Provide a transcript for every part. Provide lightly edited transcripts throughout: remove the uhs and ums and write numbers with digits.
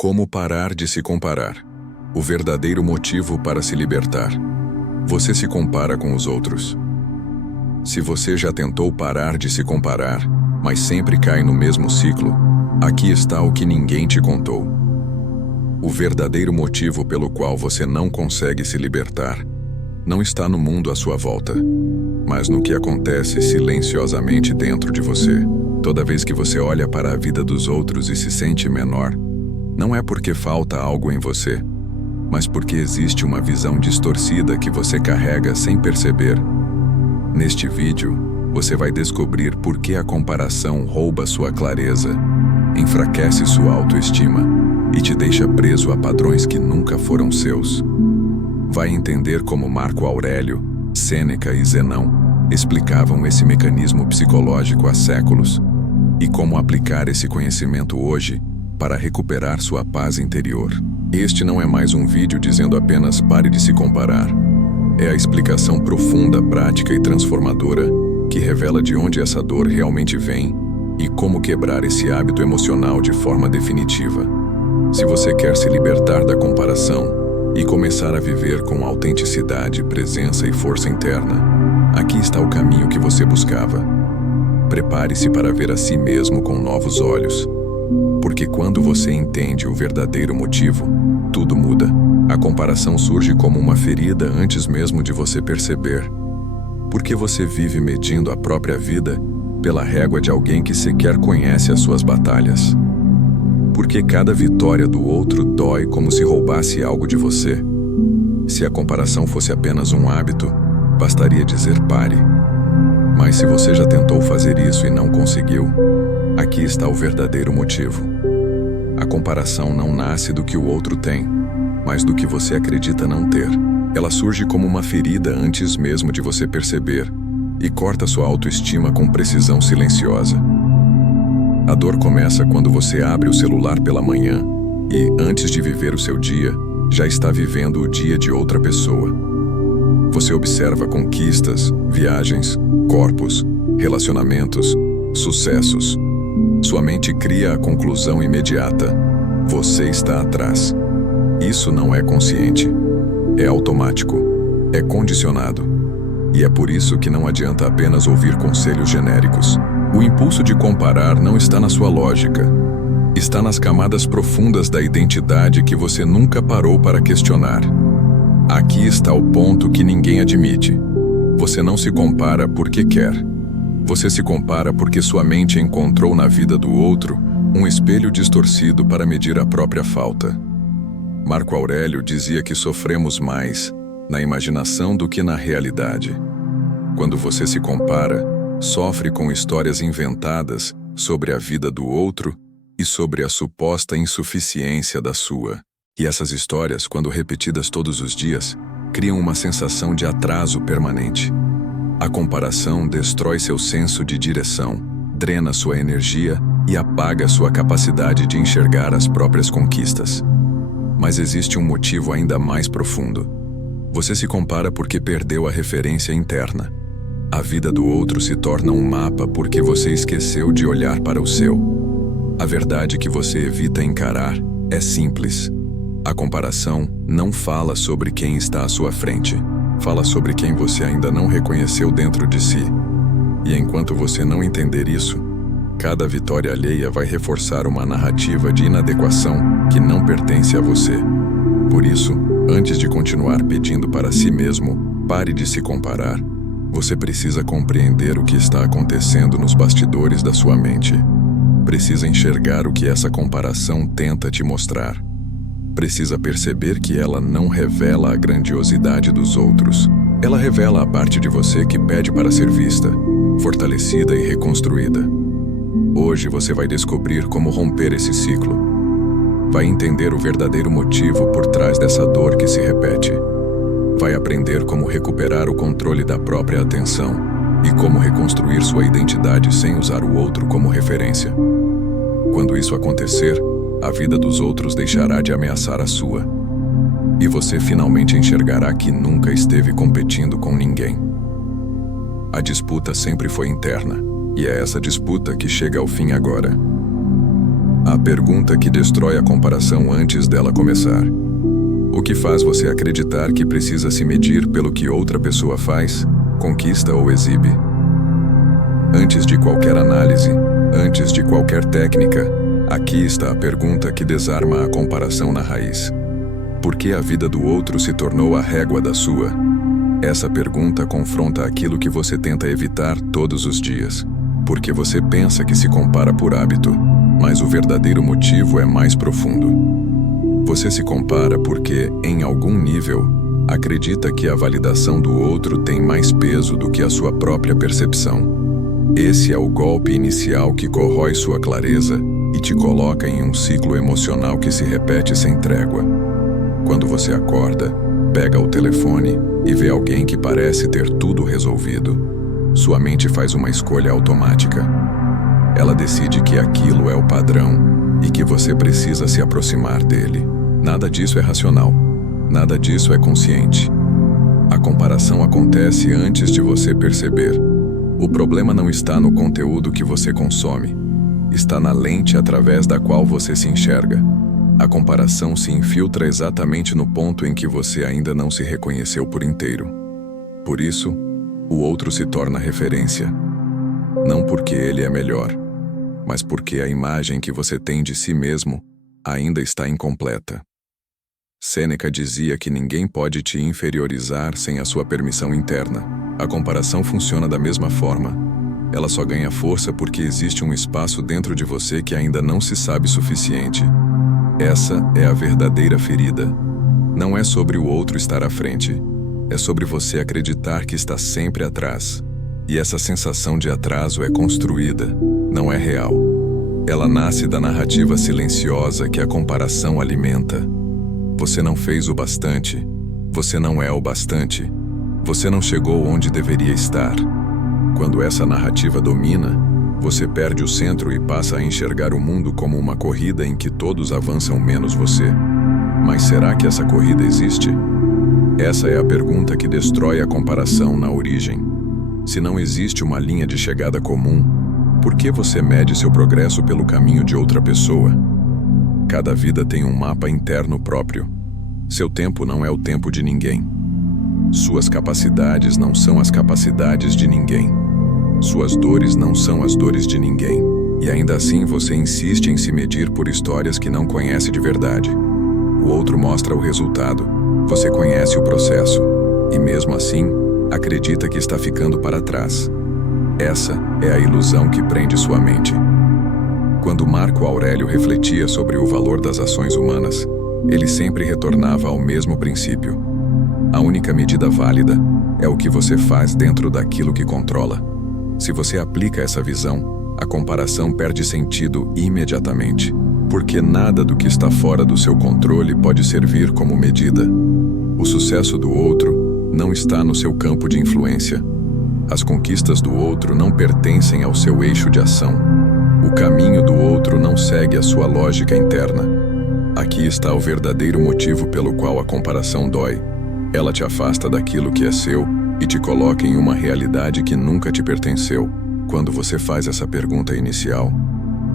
Como parar de se comparar? O verdadeiro motivo para se libertar. Você se compara com os outros. Se você já tentou parar de se comparar, mas sempre cai no mesmo ciclo, aqui está o que ninguém te contou. O verdadeiro motivo pelo qual você não consegue se libertar não está no mundo à sua volta, mas no que acontece silenciosamente dentro de você. Toda vez que você olha para a vida dos outros e se sente menor, não é porque falta algo em você, mas porque existe uma visão distorcida que você carrega sem perceber. Neste vídeo, você vai descobrir por que a comparação rouba sua clareza, enfraquece sua autoestima e te deixa preso a padrões que nunca foram seus. Vai entender como Marco Aurélio, Sêneca e Zenão explicavam esse mecanismo psicológico há séculos e como aplicar esse conhecimento hoje para recuperar sua paz interior. Este não é mais um vídeo dizendo apenas pare de se comparar. É a explicação profunda, prática e transformadora que revela de onde essa dor realmente vem e como quebrar esse hábito emocional de forma definitiva. Se você quer se libertar da comparação e começar a viver com autenticidade, presença e força interna, aqui está o caminho que você buscava. Prepare-se para ver a si mesmo com novos olhos. Porque quando você entende o verdadeiro motivo, tudo muda. A comparação surge como uma ferida antes mesmo de você perceber. Porque você vive medindo a própria vida pela régua de alguém que sequer conhece as suas batalhas. Porque cada vitória do outro dói como se roubasse algo de você. Se a comparação fosse apenas um hábito, bastaria dizer pare. Mas se você já tentou fazer isso e não conseguiu, aqui está o verdadeiro motivo. A comparação não nasce do que o outro tem, mas do que você acredita não ter. Ela surge como uma ferida antes mesmo de você perceber e corta sua autoestima com precisão silenciosa. A dor começa quando você abre o celular pela manhã e, antes de viver o seu dia, já está vivendo o dia de outra pessoa. Você observa conquistas, viagens, corpos, relacionamentos, sucessos. Sua mente cria a conclusão imediata: você está atrás. Isso não é consciente. É automático. É condicionado. E é por isso que não adianta apenas ouvir conselhos genéricos. O impulso de comparar não está na sua lógica. Está nas camadas profundas da identidade que você nunca parou para questionar. Aqui está o ponto que ninguém admite. Você não se compara porque quer. Você se compara porque sua mente encontrou na vida do outro um espelho distorcido para medir a própria falta. Marco Aurélio dizia que sofremos mais na imaginação do que na realidade. Quando você se compara, sofre com histórias inventadas sobre a vida do outro e sobre a suposta insuficiência da sua. E essas histórias, quando repetidas todos os dias, criam uma sensação de atraso permanente. A comparação destrói seu senso de direção, drena sua energia e apaga sua capacidade de enxergar as próprias conquistas. Mas existe um motivo ainda mais profundo. Você se compara porque perdeu a referência interna. A vida do outro se torna um mapa porque você esqueceu de olhar para o seu. A verdade que você evita encarar é simples. A comparação não fala sobre quem está à sua frente. Fala sobre quem você ainda não reconheceu dentro de si. E enquanto você não entender isso, cada vitória alheia vai reforçar uma narrativa de inadequação que não pertence a você. Por isso, antes de continuar pedindo para si mesmo, pare de se comparar. Você precisa compreender o que está acontecendo nos bastidores da sua mente. Precisa enxergar o que essa comparação tenta te mostrar. Precisa perceber que ela não revela a grandiosidade dos outros. Ela revela a parte de você que pede para ser vista, fortalecida e reconstruída. Hoje você vai descobrir como romper esse ciclo. Vai entender o verdadeiro motivo por trás dessa dor que se repete. Vai aprender como recuperar o controle da própria atenção e como reconstruir sua identidade sem usar o outro como referência. Quando isso acontecer, a vida dos outros deixará de ameaçar a sua. E você finalmente enxergará que nunca esteve competindo com ninguém. A disputa sempre foi interna, e é essa disputa que chega ao fim agora. A pergunta que destrói a comparação antes dela começar. O que faz você acreditar que precisa se medir pelo que outra pessoa faz, conquista ou exibe? Antes de qualquer análise, antes de qualquer técnica, aqui está a pergunta que desarma a comparação na raiz. Por que a vida do outro se tornou a régua da sua? Essa pergunta confronta aquilo que você tenta evitar todos os dias. Porque você pensa que se compara por hábito, mas o verdadeiro motivo é mais profundo. Você se compara porque, em algum nível, acredita que a validação do outro tem mais peso do que a sua própria percepção. Esse é o golpe inicial que corrói sua clareza e te coloca em um ciclo emocional que se repete sem trégua. Quando você acorda, pega o telefone e vê alguém que parece ter tudo resolvido, sua mente faz uma escolha automática. Ela decide que aquilo é o padrão e que você precisa se aproximar dele. Nada disso é racional. Nada disso é consciente. A comparação acontece antes de você perceber. O problema não está no conteúdo que você consome. Está na lente através da qual você se enxerga. A comparação se infiltra exatamente no ponto em que você ainda não se reconheceu por inteiro. Por isso, o outro se torna referência. Não porque ele é melhor, mas porque a imagem que você tem de si mesmo ainda está incompleta. Sêneca dizia que ninguém pode te inferiorizar sem a sua permissão interna. A comparação funciona da mesma forma. Ela só ganha força porque existe um espaço dentro de você que ainda não se sabe suficiente. Essa é a verdadeira ferida. Não é sobre o outro estar à frente. É sobre você acreditar que está sempre atrás. E essa sensação de atraso é construída, não é real. Ela nasce da narrativa silenciosa que a comparação alimenta. Você não fez o bastante. Você não é o bastante. Você não chegou onde deveria estar. Quando essa narrativa domina, você perde o centro e passa a enxergar o mundo como uma corrida em que todos avançam menos você. Mas será que essa corrida existe? Essa é a pergunta que destrói a comparação na origem. Se não existe uma linha de chegada comum, por que você mede seu progresso pelo caminho de outra pessoa? Cada vida tem um mapa interno próprio. Seu tempo não é o tempo de ninguém. Suas capacidades não são as capacidades de ninguém. Suas dores não são as dores de ninguém. E ainda assim você insiste em se medir por histórias que não conhece de verdade. O outro mostra o resultado. Você conhece o processo, e mesmo assim, acredita que está ficando para trás. Essa é a ilusão que prende sua mente. Quando Marco Aurélio refletia sobre o valor das ações humanas, ele sempre retornava ao mesmo princípio. A única medida válida é o que você faz dentro daquilo que controla. Se você aplica essa visão, a comparação perde sentido imediatamente, porque nada do que está fora do seu controle pode servir como medida. O sucesso do outro não está no seu campo de influência. As conquistas do outro não pertencem ao seu eixo de ação. O caminho do outro não segue a sua lógica interna. Aqui está o verdadeiro motivo pelo qual a comparação dói. Ela te afasta daquilo que é seu e te coloca em uma realidade que nunca te pertenceu. Quando você faz essa pergunta inicial,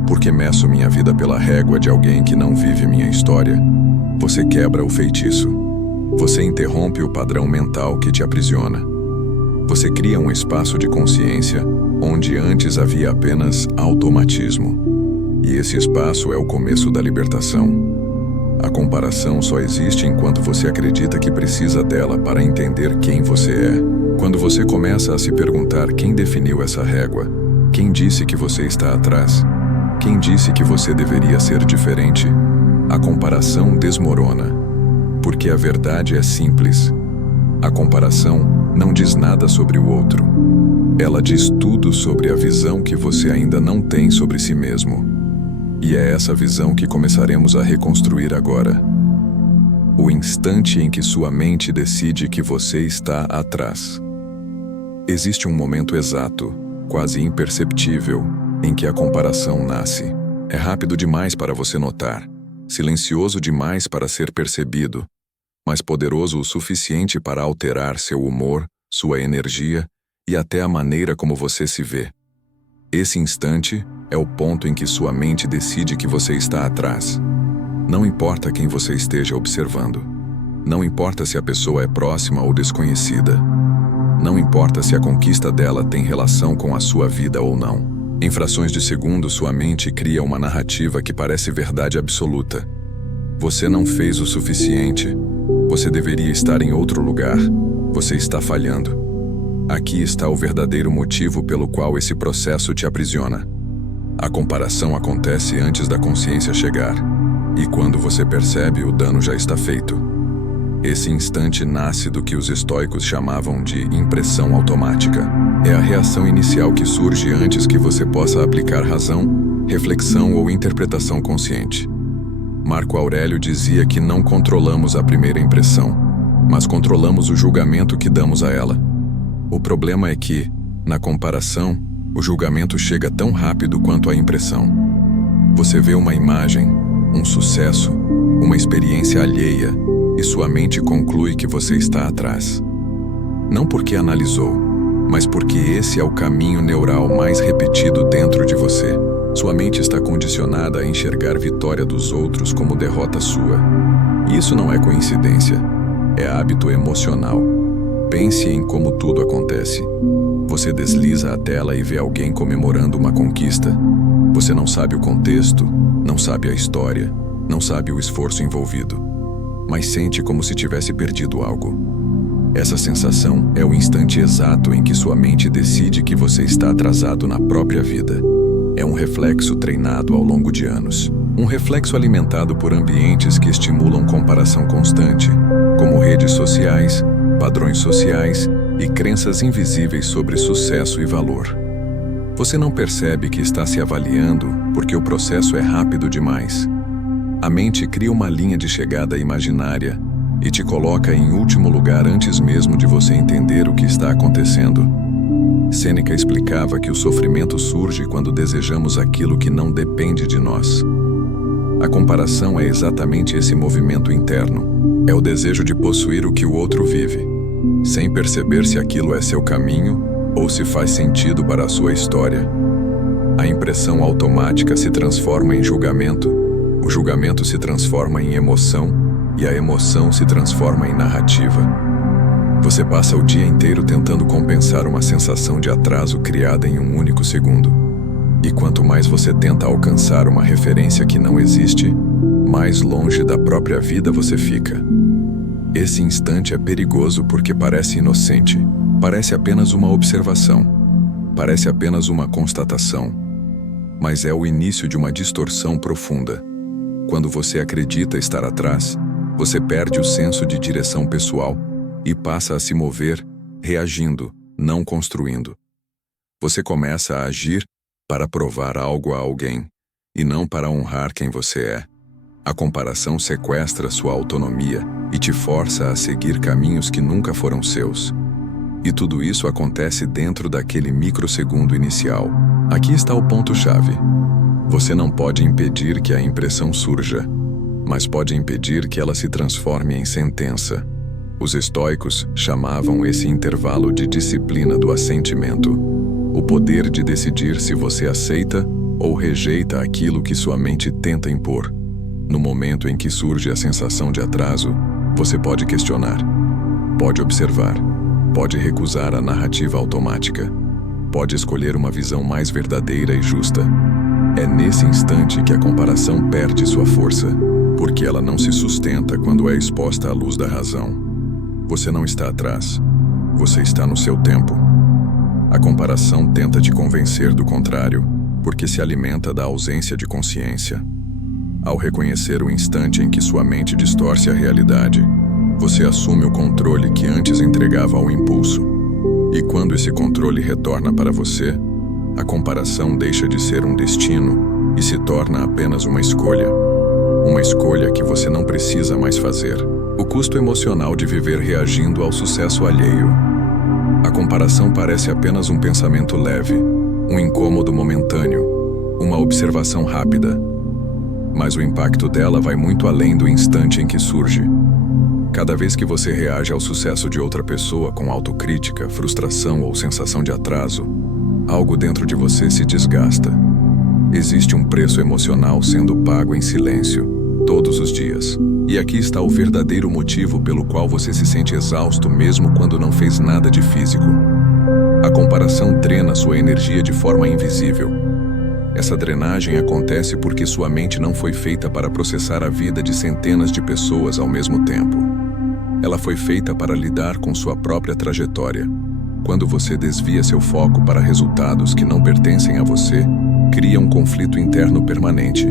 por que meço minha vida pela régua de alguém que não vive minha história? Você quebra o feitiço. Você interrompe o padrão mental que te aprisiona. Você cria um espaço de consciência onde antes havia apenas automatismo. E esse espaço é o começo da libertação. A comparação só existe enquanto você acredita que precisa dela para entender quem você é. Quando você começa a se perguntar quem definiu essa régua, quem disse que você está atrás, quem disse que você deveria ser diferente, a comparação desmorona. Porque a verdade é simples. A comparação não diz nada sobre o outro. Ela diz tudo sobre a visão que você ainda não tem sobre si mesmo. E é essa visão que começaremos a reconstruir agora. O instante em que sua mente decide que você está atrás. Existe um momento exato, quase imperceptível, em que a comparação nasce. É rápido demais para você notar, silencioso demais para ser percebido, mas poderoso o suficiente para alterar seu humor, sua energia e até a maneira como você se vê. Esse instante é o ponto em que sua mente decide que você está atrás. Não importa quem você esteja observando. Não importa se a pessoa é próxima ou desconhecida. Não importa se a conquista dela tem relação com a sua vida ou não. Em frações de segundo, sua mente cria uma narrativa que parece verdade absoluta. Você não fez o suficiente. Você deveria estar em outro lugar. Você está falhando. Aqui está o verdadeiro motivo pelo qual esse processo te aprisiona. A comparação acontece antes da consciência chegar. E quando você percebe, o dano já está feito. Esse instante nasce do que os estoicos chamavam de impressão automática. É a reação inicial que surge antes que você possa aplicar razão, reflexão ou interpretação consciente. Marco Aurélio dizia que não controlamos a primeira impressão, mas controlamos o julgamento que damos a ela. O problema é que, na comparação, o julgamento chega tão rápido quanto a impressão. Você vê uma imagem, um sucesso, uma experiência alheia, e sua mente conclui que você está atrás. Não porque analisou, mas porque esse é o caminho neural mais repetido dentro de você. Sua mente está condicionada a enxergar vitória dos outros como derrota sua. E isso não é coincidência, é hábito emocional. Pense em como tudo acontece. Você desliza a tela e vê alguém comemorando uma conquista. Você não sabe o contexto, não sabe a história, não sabe o esforço envolvido, mas sente como se tivesse perdido algo. Essa sensação é o instante exato em que sua mente decide que você está atrasado na própria vida. É um reflexo treinado ao longo de anos. Um reflexo alimentado por ambientes que estimulam comparação constante, como redes sociais, padrões sociais e crenças invisíveis sobre sucesso e valor. Você não percebe que está se avaliando porque o processo é rápido demais. A mente cria uma linha de chegada imaginária e te coloca em último lugar antes mesmo de você entender o que está acontecendo. Sêneca explicava que o sofrimento surge quando desejamos aquilo que não depende de nós. A comparação é exatamente esse movimento interno. É o desejo de possuir o que o outro vive, sem perceber se aquilo é seu caminho ou se faz sentido para a sua história. A impressão automática se transforma em julgamento, o julgamento se transforma em emoção e a emoção se transforma em narrativa. Você passa o dia inteiro tentando compensar uma sensação de atraso criada em um único segundo. E quanto mais você tenta alcançar uma referência que não existe, mais longe da própria vida você fica. Esse instante é perigoso porque parece inocente, parece apenas uma observação, parece apenas uma constatação, mas é o início de uma distorção profunda. Quando você acredita estar atrás, você perde o senso de direção pessoal e passa a se mover, reagindo, não construindo. Você começa a agir para provar algo a alguém, e não para honrar quem você é. A comparação sequestra sua autonomia e te força a seguir caminhos que nunca foram seus. E tudo isso acontece dentro daquele microsegundo inicial. Aqui está o ponto-chave. Você não pode impedir que a impressão surja, mas pode impedir que ela se transforme em sentença. Os estoicos chamavam esse intervalo de disciplina do assentimento, o poder de decidir se você aceita ou rejeita aquilo que sua mente tenta impor. No momento em que surge a sensação de atraso, você pode questionar, pode observar, pode recusar a narrativa automática, pode escolher uma visão mais verdadeira e justa. É nesse instante que a comparação perde sua força, porque ela não se sustenta quando é exposta à luz da razão. Você não está atrás, você está no seu tempo. A comparação tenta te convencer do contrário, porque se alimenta da ausência de consciência. Ao reconhecer o instante em que sua mente distorce a realidade, você assume o controle que antes entregava ao impulso. E quando esse controle retorna para você, a comparação deixa de ser um destino e se torna apenas uma escolha. Uma escolha que você não precisa mais fazer. O custo emocional de viver reagindo ao sucesso alheio. A comparação parece apenas um pensamento leve, um incômodo momentâneo, uma observação rápida. Mas o impacto dela vai muito além do instante em que surge. Cada vez que você reage ao sucesso de outra pessoa com autocrítica, frustração ou sensação de atraso, Algo dentro de você se desgasta. Existe um preço emocional sendo pago em silêncio, todos os dias. E aqui está o verdadeiro motivo pelo qual você se sente exausto mesmo quando não fez nada de físico. A comparação drena sua energia de forma invisível. Essa drenagem acontece porque sua mente não foi feita para processar a vida de centenas de pessoas ao mesmo tempo. Ela foi feita para lidar com sua própria trajetória. Quando você desvia seu foco para resultados que não pertencem a você, cria um conflito interno permanente.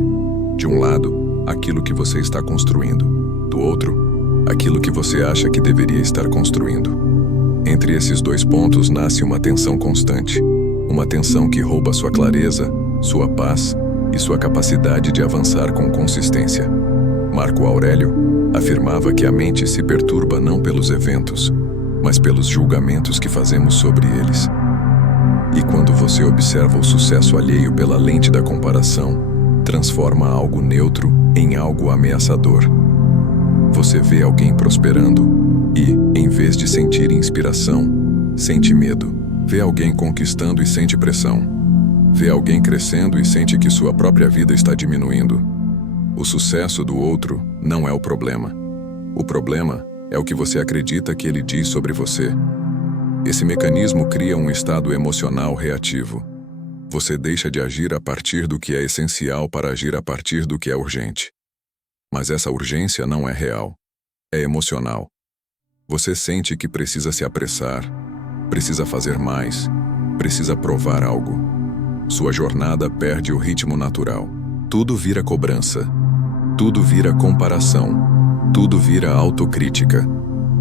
De um lado, aquilo que você está construindo. Do outro, aquilo que você acha que deveria estar construindo. Entre esses dois pontos nasce uma tensão constante. Uma tensão que rouba sua clareza, sua paz e sua capacidade de avançar com consistência. Marco Aurélio afirmava que a mente se perturba não pelos eventos, mas pelos julgamentos que fazemos sobre eles. E quando você observa o sucesso alheio pela lente da comparação, transforma algo neutro em algo ameaçador. Você vê alguém prosperando e, em vez de sentir inspiração, sente medo. Vê alguém conquistando e sente pressão. Vê alguém crescendo e sente que sua própria vida está diminuindo. O sucesso do outro não é o problema. O problema é o que você acredita que ele diz sobre você. Esse mecanismo cria um estado emocional reativo. Você deixa de agir a partir do que é essencial para agir a partir do que é urgente. Mas essa urgência não é real. É emocional. Você sente que precisa se apressar, precisa fazer mais, precisa provar algo. Sua jornada perde o ritmo natural. Tudo vira cobrança. Tudo vira comparação. Tudo vira autocrítica.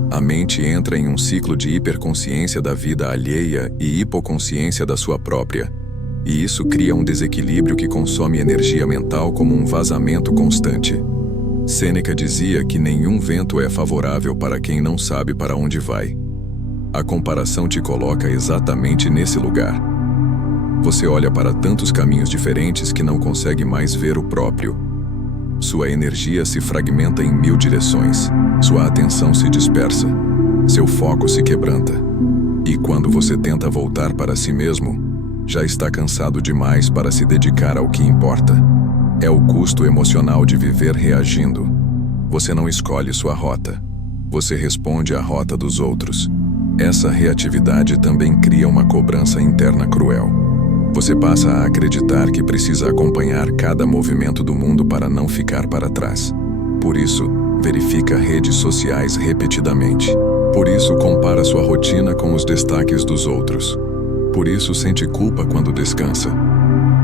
A mente entra em um ciclo de hiperconsciência da vida alheia e hipoconsciência da sua própria. E isso cria um desequilíbrio que consome energia mental como um vazamento constante. Sêneca dizia que nenhum vento é favorável para quem não sabe para onde vai. A comparação te coloca exatamente nesse lugar. Você olha para tantos caminhos diferentes que não consegue mais ver o próprio. Sua energia se fragmenta em 1000 direções. Sua atenção se dispersa. Seu foco se quebranta. E quando você tenta voltar para si mesmo, já está cansado demais para se dedicar ao que importa. É o custo emocional de viver reagindo. Você não escolhe sua rota. Você responde à rota dos outros. Essa reatividade também cria uma cobrança interna cruel. Você passa a acreditar que precisa acompanhar cada movimento do mundo para não ficar para trás. Por isso, verifica redes sociais repetidamente. Por isso, compara sua rotina com os destaques dos outros. Por isso, sente culpa quando descansa.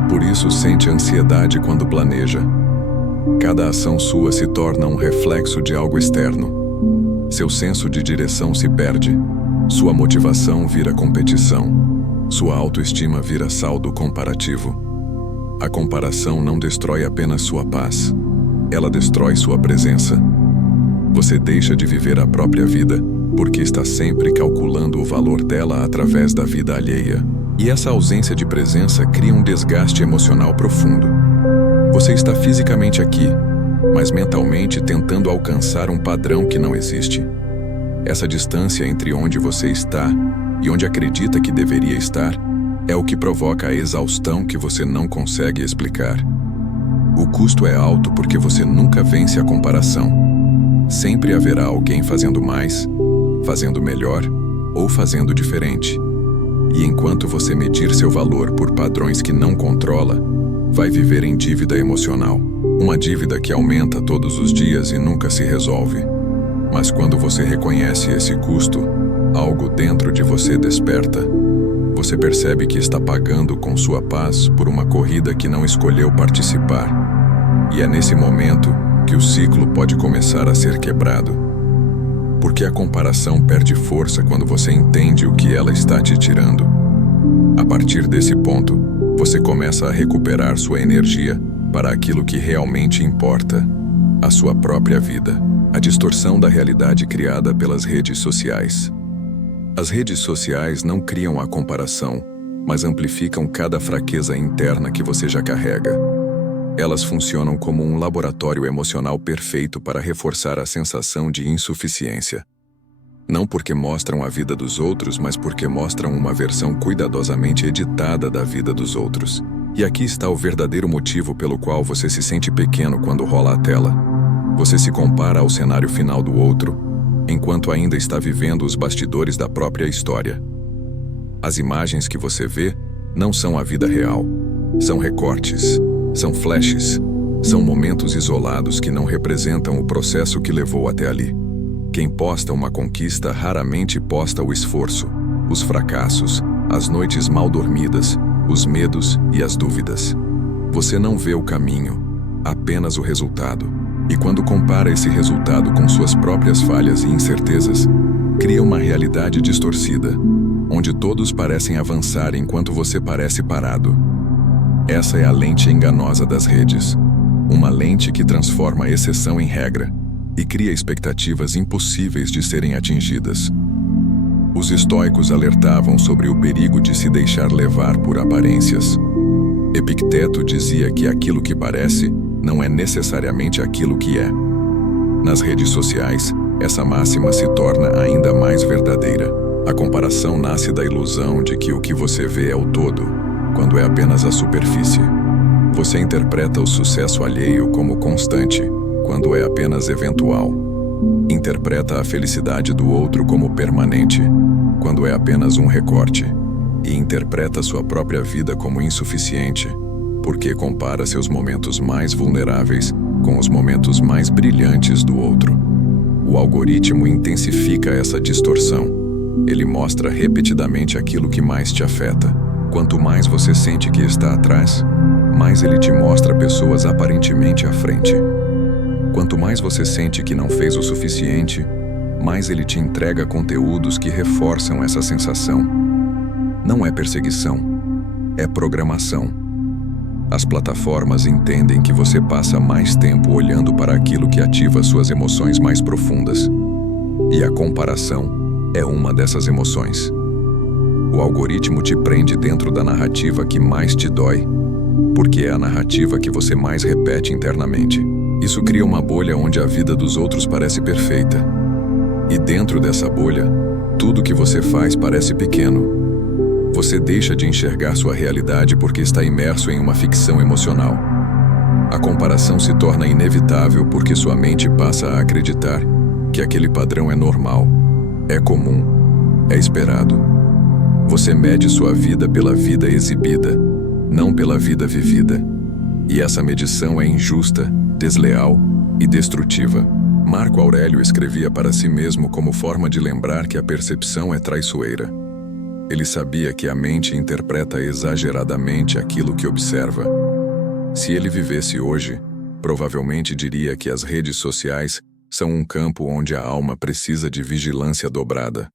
Por isso, sente ansiedade quando planeja. Cada ação sua se torna um reflexo de algo externo. Seu senso de direção se perde. Sua motivação vira competição. Sua autoestima vira saldo comparativo. A comparação não destrói apenas sua paz. Ela destrói sua presença. Você deixa de viver a própria vida porque está sempre calculando o valor dela através da vida alheia. E essa ausência de presença cria um desgaste emocional profundo. Você está fisicamente aqui, mas mentalmente tentando alcançar um padrão que não existe. Essa distância entre onde você está e onde acredita que deveria estar é o que provoca a exaustão que você não consegue explicar. O custo é alto porque você nunca vence a comparação. Sempre haverá alguém fazendo mais, fazendo melhor ou fazendo diferente. E enquanto você medir seu valor por padrões que não controla, vai viver em dívida emocional. Uma dívida que aumenta todos os dias e nunca se resolve. Mas quando você reconhece esse custo, algo dentro de você desperta. Você percebe que está pagando com sua paz por uma corrida que não escolheu participar. E é nesse momento que o ciclo pode começar a ser quebrado. Porque a comparação perde força quando você entende o que ela está te tirando. A partir desse ponto, você começa a recuperar sua energia para aquilo que realmente importa, a sua própria vida. A distorção da realidade criada pelas redes sociais. As redes sociais não criam a comparação, mas amplificam cada fraqueza interna que você já carrega. Elas funcionam como um laboratório emocional perfeito para reforçar a sensação de insuficiência. Não porque mostram a vida dos outros, mas porque mostram uma versão cuidadosamente editada da vida dos outros. E aqui está o verdadeiro motivo pelo qual você se sente pequeno quando rola a tela. Você se compara ao cenário final do outro, enquanto ainda está vivendo os bastidores da própria história. As imagens que você vê não são a vida real. São recortes, são flashes, são momentos isolados que não representam o processo que levou até ali. Quem posta uma conquista raramente posta o esforço, os fracassos, as noites mal dormidas, os medos e as dúvidas. Você não vê o caminho, apenas o resultado. E quando compara esse resultado com suas próprias falhas e incertezas, cria uma realidade distorcida, onde todos parecem avançar enquanto você parece parado. Essa é a lente enganosa das redes. Uma lente que transforma a exceção em regra e cria expectativas impossíveis de serem atingidas. Os estoicos alertavam sobre o perigo de se deixar levar por aparências. Epicteto dizia que aquilo que parece não é necessariamente aquilo que é. Nas redes sociais, essa máxima se torna ainda mais verdadeira. A comparação nasce da ilusão de que o que você vê é o todo, quando é apenas a superfície. Você interpreta o sucesso alheio como constante, quando é apenas eventual. Interpreta a felicidade do outro como permanente, quando é apenas um recorte. E interpreta sua própria vida como insuficiente, porque compara seus momentos mais vulneráveis com os momentos mais brilhantes do outro. O algoritmo intensifica essa distorção. Ele mostra repetidamente aquilo que mais te afeta. Quanto mais você sente que está atrás, mais ele te mostra pessoas aparentemente à frente. Quanto mais você sente que não fez o suficiente, mais ele te entrega conteúdos que reforçam essa sensação. Não é perseguição, é programação. As plataformas entendem que você passa mais tempo olhando para aquilo que ativa suas emoções mais profundas. E a comparação é uma dessas emoções. O algoritmo te prende dentro da narrativa que mais te dói, porque é a narrativa que você mais repete internamente. Isso cria uma bolha onde a vida dos outros parece perfeita. E dentro dessa bolha, tudo que você faz parece pequeno. Você deixa de enxergar sua realidade porque está imerso em uma ficção emocional. A comparação se torna inevitável porque sua mente passa a acreditar que aquele padrão é normal, é comum, é esperado. Você mede sua vida pela vida exibida, não pela vida vivida. E essa medição é injusta, desleal e destrutiva. Marco Aurélio escrevia para si mesmo como forma de lembrar que a percepção é traiçoeira. Ele sabia que a mente interpreta exageradamente aquilo que observa. Se ele vivesse hoje, provavelmente diria que as redes sociais são um campo onde a alma precisa de vigilância dobrada.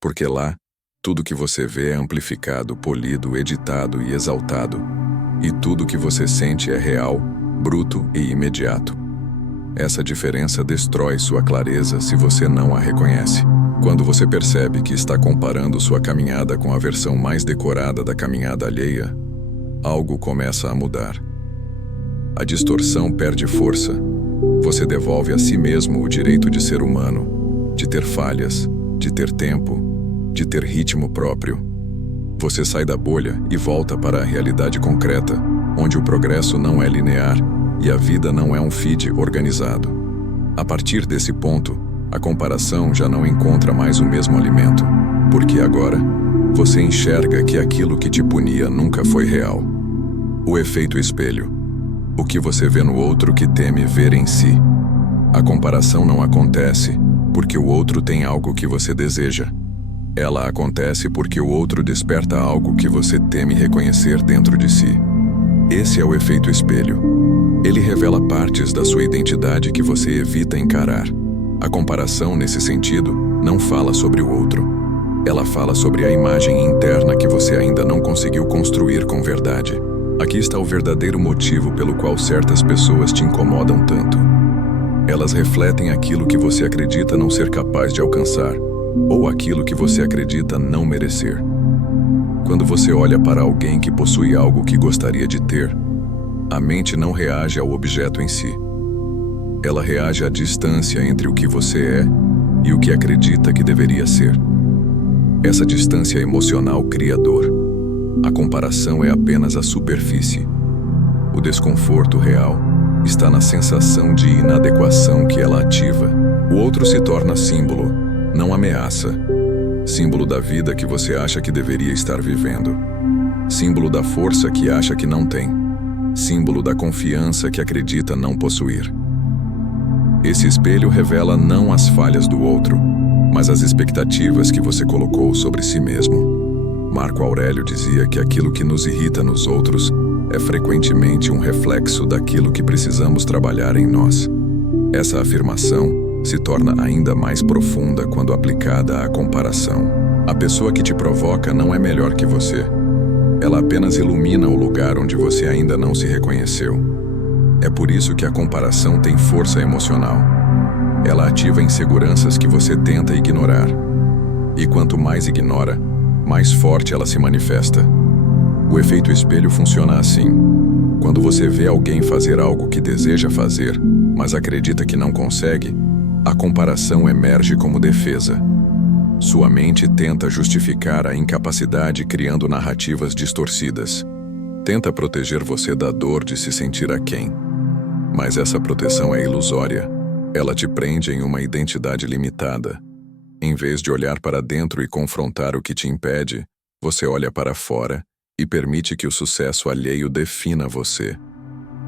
Porque lá, tudo que você vê é amplificado, polido, editado e exaltado. E tudo que você sente é real, bruto e imediato. Essa diferença destrói sua clareza se você não a reconhece. Quando você percebe que está comparando sua caminhada com a versão mais decorada da caminhada alheia, algo começa a mudar. A distorção perde força. Você devolve a si mesmo o direito de ser humano, de ter falhas, de ter tempo, de ter ritmo próprio. Você sai da bolha e volta para a realidade concreta, onde o progresso não é linear e a vida não é um feed organizado. A partir desse ponto, a comparação já não encontra mais o mesmo alimento, porque agora você enxerga que aquilo que te punia nunca foi real. O efeito espelho. O que você vê no outro que teme ver em si. A comparação não acontece porque o outro tem algo que você deseja. Ela acontece porque o outro desperta algo que você teme reconhecer dentro de si. Esse é o efeito espelho. Ele revela partes da sua identidade que você evita encarar. A comparação, nesse sentido, não fala sobre o outro. Ela fala sobre a imagem interna que você ainda não conseguiu construir com verdade. Aqui está o verdadeiro motivo pelo qual certas pessoas te incomodam tanto. Elas refletem aquilo que você acredita não ser capaz de alcançar, ou aquilo que você acredita não merecer. Quando você olha para alguém que possui algo que gostaria de ter, a mente não reage ao objeto em si. Ela reage à distância entre o que você é e o que acredita que deveria ser. Essa distância emocional cria dor. A comparação é apenas a superfície. O desconforto real está na sensação de inadequação que ela ativa. O outro se torna símbolo, não ameaça. Símbolo da vida que você acha que deveria estar vivendo. Símbolo da força que acha que não tem. Símbolo da confiança que acredita não possuir. Esse espelho revela não as falhas do outro, mas as expectativas que você colocou sobre si mesmo. Marco Aurélio dizia que aquilo que nos irrita nos outros é frequentemente um reflexo daquilo que precisamos trabalhar em nós. Essa afirmação se torna ainda mais profunda quando aplicada à comparação. A pessoa que te provoca não é melhor que você. Ela apenas ilumina o lugar onde você ainda não se reconheceu. É por isso que a comparação tem força emocional. Ela ativa inseguranças que você tenta ignorar. E quanto mais ignora, mais forte ela se manifesta. O efeito espelho funciona assim. Quando você vê alguém fazer algo que deseja fazer, mas acredita que não consegue, a comparação emerge como defesa. Sua mente tenta justificar a incapacidade criando narrativas distorcidas. Tenta proteger você da dor de se sentir aquém. Mas essa proteção é ilusória. Ela te prende em uma identidade limitada. Em vez de olhar para dentro e confrontar o que te impede, você olha para fora e permite que o sucesso alheio defina você.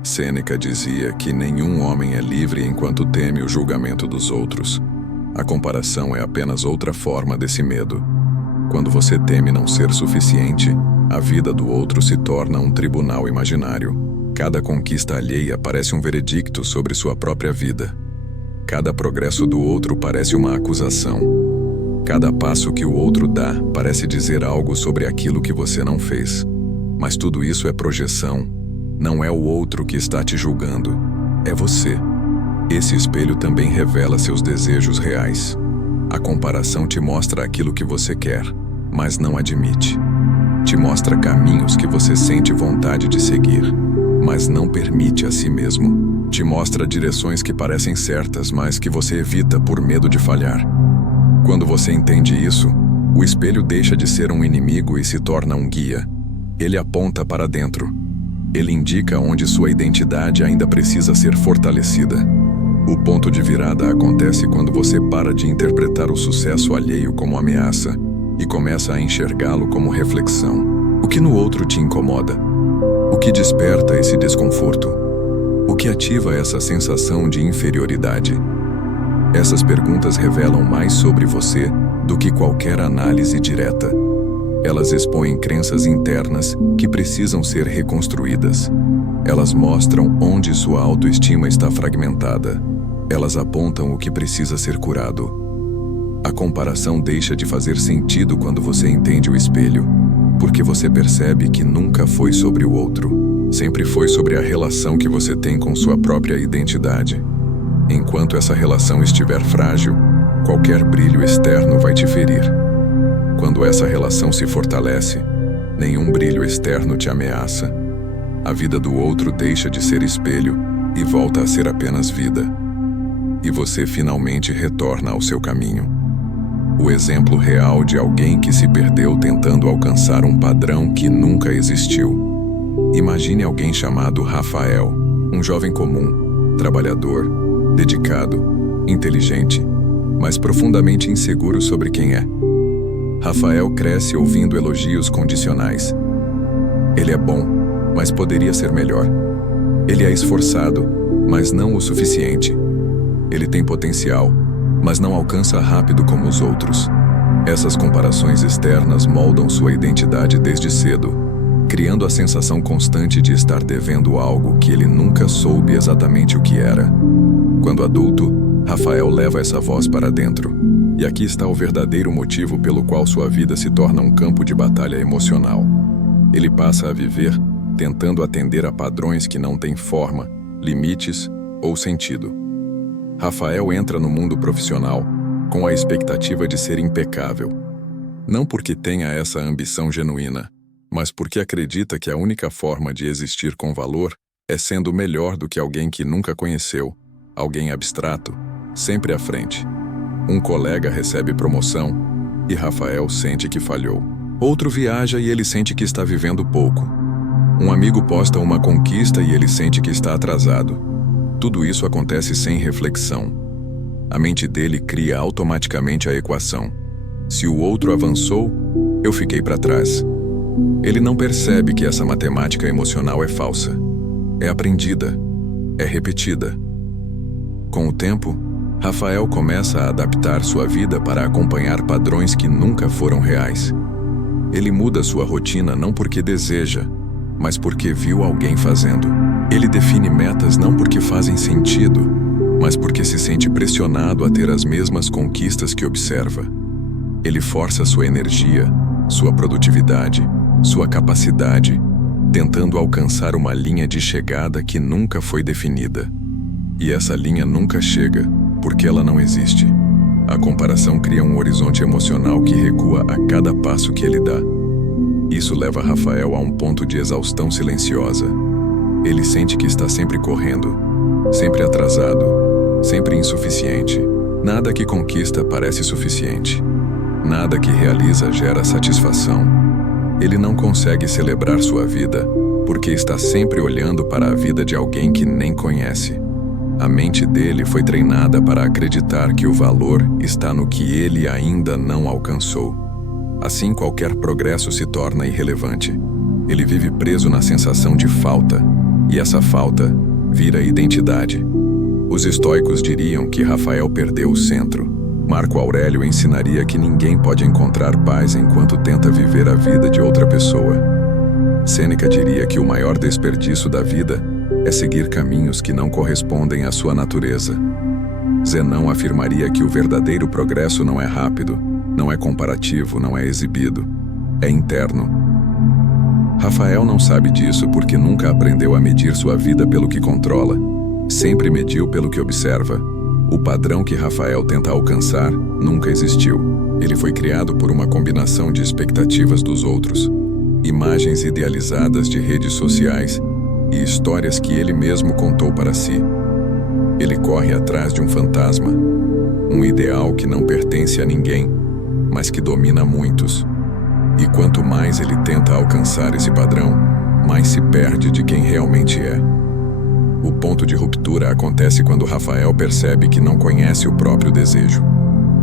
Sêneca dizia que nenhum homem é livre enquanto teme o julgamento dos outros. A comparação é apenas outra forma desse medo. Quando você teme não ser suficiente, a vida do outro se torna um tribunal imaginário. Cada conquista alheia parece um veredicto sobre sua própria vida. Cada progresso do outro parece uma acusação. Cada passo que o outro dá parece dizer algo sobre aquilo que você não fez. Mas tudo isso é projeção. Não é o outro que está te julgando. É você. Esse espelho também revela seus desejos reais. A comparação te mostra aquilo que você quer, mas não admite. Te mostra caminhos que você sente vontade de seguir, mas não permite a si mesmo. Te mostra direções que parecem certas, mas que você evita por medo de falhar. Quando você entende isso, o espelho deixa de ser um inimigo e se torna um guia. Ele aponta para dentro. Ele indica onde sua identidade ainda precisa ser fortalecida. O ponto de virada acontece quando você para de interpretar o sucesso alheio como ameaça e começa a enxergá-lo como reflexão. O que no outro te incomoda? O que desperta esse desconforto? O que ativa essa sensação de inferioridade? Essas perguntas revelam mais sobre você do que qualquer análise direta. Elas expõem crenças internas que precisam ser reconstruídas. Elas mostram onde sua autoestima está fragmentada. Elas apontam o que precisa ser curado. A comparação deixa de fazer sentido quando você entende o espelho, porque você percebe que nunca foi sobre o outro. Sempre foi sobre a relação que você tem com sua própria identidade. Enquanto essa relação estiver frágil, qualquer brilho externo vai te ferir. Quando essa relação se fortalece, nenhum brilho externo te ameaça. A vida do outro deixa de ser espelho e volta a ser apenas vida. E você finalmente retorna ao seu caminho. O exemplo real de alguém que se perdeu tentando alcançar um padrão que nunca existiu. Imagine alguém chamado Rafael, um jovem comum, trabalhador, dedicado, inteligente, mas profundamente inseguro sobre quem é. Rafael cresce ouvindo elogios condicionais. Ele é bom, mas poderia ser melhor. Ele é esforçado, mas não o suficiente. Ele tem potencial, mas não alcança rápido como os outros. Essas comparações externas moldam sua identidade desde cedo, criando a sensação constante de estar devendo algo que ele nunca soube exatamente o que era. Quando adulto, Rafael leva essa voz para dentro. E aqui está o verdadeiro motivo pelo qual sua vida se torna um campo de batalha emocional. Ele passa a viver tentando atender a padrões que não têm forma, limites ou sentido. Rafael entra no mundo profissional com a expectativa de ser impecável. Não porque tenha essa ambição genuína, mas porque acredita que a única forma de existir com valor é sendo melhor do que alguém que nunca conheceu, alguém abstrato, sempre à frente. Um colega recebe promoção e Rafael sente que falhou. Outro viaja e ele sente que está vivendo pouco. Um amigo posta uma conquista e ele sente que está atrasado. Tudo isso acontece sem reflexão. A mente dele cria automaticamente a equação: se o outro avançou, eu fiquei para trás. Ele não percebe que essa matemática emocional é falsa. É aprendida. É repetida. Com o tempo, Rafael começa a adaptar sua vida para acompanhar padrões que nunca foram reais. Ele muda sua rotina não porque deseja, mas porque viu alguém fazendo. Ele define metas não porque fazem sentido, mas porque se sente pressionado a ter as mesmas conquistas que observa. Ele força sua energia, sua produtividade, sua capacidade, tentando alcançar uma linha de chegada que nunca foi definida. E essa linha nunca chega, porque ela não existe. A comparação cria um horizonte emocional que recua a cada passo que ele dá. Isso leva Rafael a um ponto de exaustão silenciosa. Ele sente que está sempre correndo, sempre atrasado, sempre insuficiente. Nada que conquista parece suficiente. Nada que realiza gera satisfação. Ele não consegue celebrar sua vida, porque está sempre olhando para a vida de alguém que nem conhece. A mente dele foi treinada para acreditar que o valor está no que ele ainda não alcançou. Assim, qualquer progresso se torna irrelevante. Ele vive preso na sensação de falta, e essa falta vira identidade. Os estoicos diriam que Rafael perdeu o centro. Marco Aurélio ensinaria que ninguém pode encontrar paz enquanto tenta viver a vida de outra pessoa. Sêneca diria que o maior desperdício da vida é seguir caminhos que não correspondem à sua natureza. Zenão afirmaria que o verdadeiro progresso não é rápido, não é comparativo, não é exibido. É interno. Rafael não sabe disso porque nunca aprendeu a medir sua vida pelo que controla. Sempre mediu pelo que observa. O padrão que Rafael tenta alcançar nunca existiu. Ele foi criado por uma combinação de expectativas dos outros, imagens idealizadas de redes sociais e histórias que ele mesmo contou para si. Ele corre atrás de um fantasma, um ideal que não pertence a ninguém, mas que domina muitos. E quanto mais ele tenta alcançar esse padrão, mais se perde de quem realmente é. O ponto de ruptura acontece quando Rafael percebe que não conhece o próprio desejo.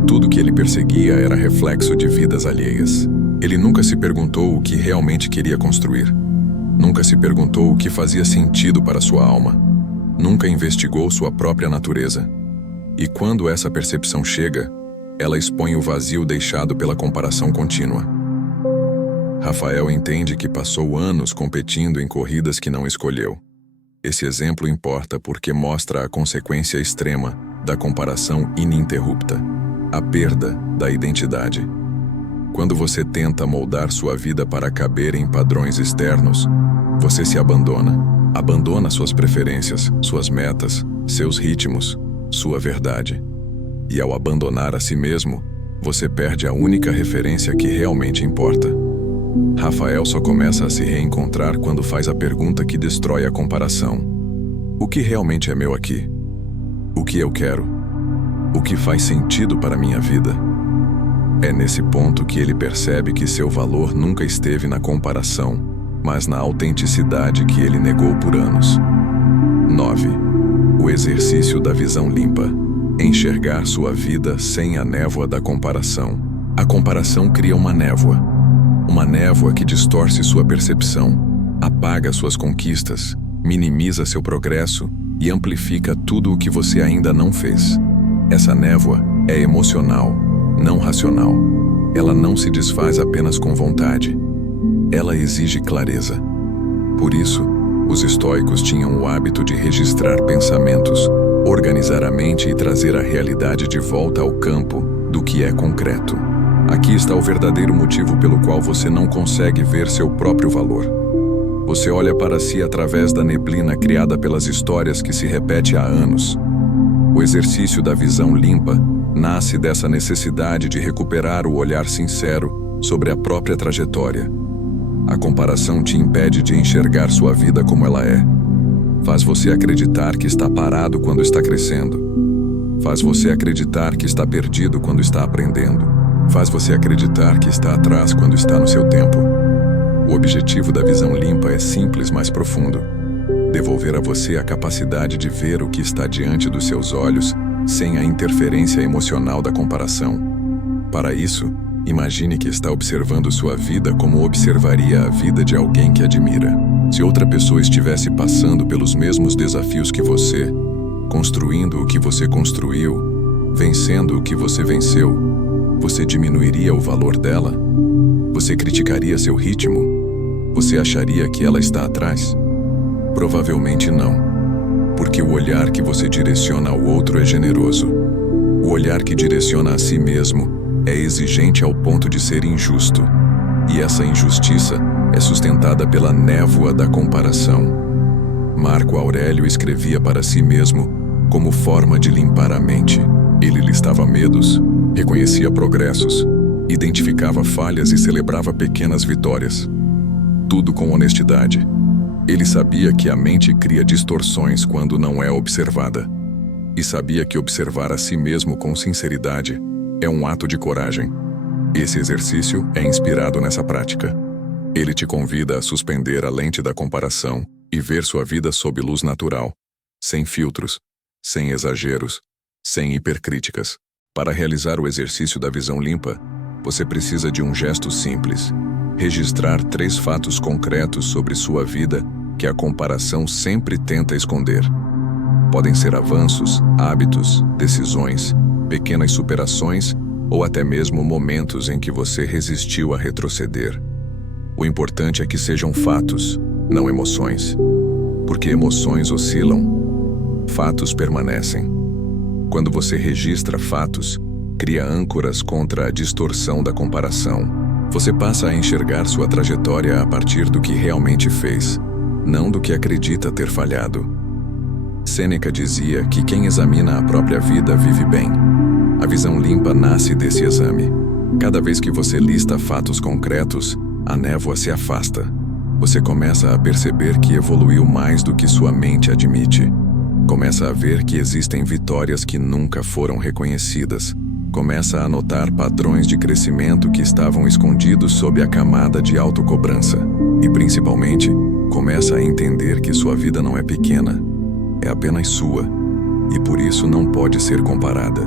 Tudo que ele perseguia era reflexo de vidas alheias. Ele nunca se perguntou o que realmente queria construir. Nunca se perguntou o que fazia sentido para sua alma. Nunca investigou sua própria natureza. E quando essa percepção chega, ela expõe o vazio deixado pela comparação contínua. Rafael entende que passou anos competindo em corridas que não escolheu. Esse exemplo importa porque mostra a consequência extrema da comparação ininterrupta, a perda da identidade. Quando você tenta moldar sua vida para caber em padrões externos, você se abandona. Abandona suas preferências, suas metas, seus ritmos, sua verdade. E ao abandonar a si mesmo, você perde a única referência que realmente importa. Rafael só começa a se reencontrar quando faz a pergunta que destrói a comparação. O que realmente é meu aqui? O que eu quero? O que faz sentido para minha vida? É nesse ponto que ele percebe que seu valor nunca esteve na comparação, mas na autenticidade que ele negou por anos. 9. O exercício da visão limpa. Enxergar sua vida sem a névoa da comparação. A comparação cria uma névoa. Uma névoa que distorce sua percepção, apaga suas conquistas, minimiza seu progresso e amplifica tudo o que você ainda não fez. Essa névoa é emocional, não racional. Ela não se desfaz apenas com vontade. Ela exige clareza. Por isso, os estoicos tinham o hábito de registrar pensamentos, organizar a mente e trazer a realidade de volta ao campo do que é concreto. Aqui está o verdadeiro motivo pelo qual você não consegue ver seu próprio valor. Você olha para si através da neblina criada pelas histórias que se repete há anos. O exercício da visão limpa nasce dessa necessidade de recuperar o olhar sincero sobre a própria trajetória. A comparação te impede de enxergar sua vida como ela é. Faz você acreditar que está parado quando está crescendo. Faz você acreditar que está perdido quando está aprendendo. Faz você acreditar que está atrás quando está no seu tempo. O objetivo da visão limpa é simples, mas profundo. Devolver a você a capacidade de ver o que está diante dos seus olhos, sem a interferência emocional da comparação. Para isso, imagine que está observando sua vida como observaria a vida de alguém que admira. Se outra pessoa estivesse passando pelos mesmos desafios que você, construindo o que você construiu, vencendo o que você venceu, você diminuiria o valor dela? Você criticaria seu ritmo? Você acharia que ela está atrás? Provavelmente não, porque o olhar que você direciona ao outro é generoso. O olhar que direciona a si mesmo é exigente ao ponto de ser injusto, e essa injustiça é sustentada pela névoa da comparação. Marco Aurélio escrevia para si mesmo como forma de limpar a mente. Ele listava medos, reconhecia progressos, identificava falhas e celebrava pequenas vitórias. Tudo com honestidade. Ele sabia que a mente cria distorções quando não é observada. E sabia que observar a si mesmo com sinceridade é um ato de coragem. Esse exercício é inspirado nessa prática. Ele te convida a suspender a lente da comparação e ver sua vida sob luz natural, sem filtros, sem exageros, sem hipercríticas. Para realizar o exercício da visão limpa, você precisa de um gesto simples: registrar 3 fatos concretos sobre sua vida que a comparação sempre tenta esconder. Podem ser avanços, hábitos, decisões, pequenas superações ou até mesmo momentos em que você resistiu a retroceder. O importante é que sejam fatos, não emoções. Porque emoções oscilam, fatos permanecem. Quando você registra fatos, cria âncoras contra a distorção da comparação. Você passa a enxergar sua trajetória a partir do que realmente fez, não do que acredita ter falhado. Sêneca dizia que quem examina a própria vida vive bem. A visão limpa nasce desse exame. Cada vez que você lista fatos concretos, a névoa se afasta. Você começa a perceber que evoluiu mais do que sua mente admite. Começa a ver que existem vitórias que nunca foram reconhecidas. Começa a notar padrões de crescimento que estavam escondidos sob a camada de autocobrança. E, principalmente, começa a entender que sua vida não é pequena, é apenas sua, e por isso não pode ser comparada.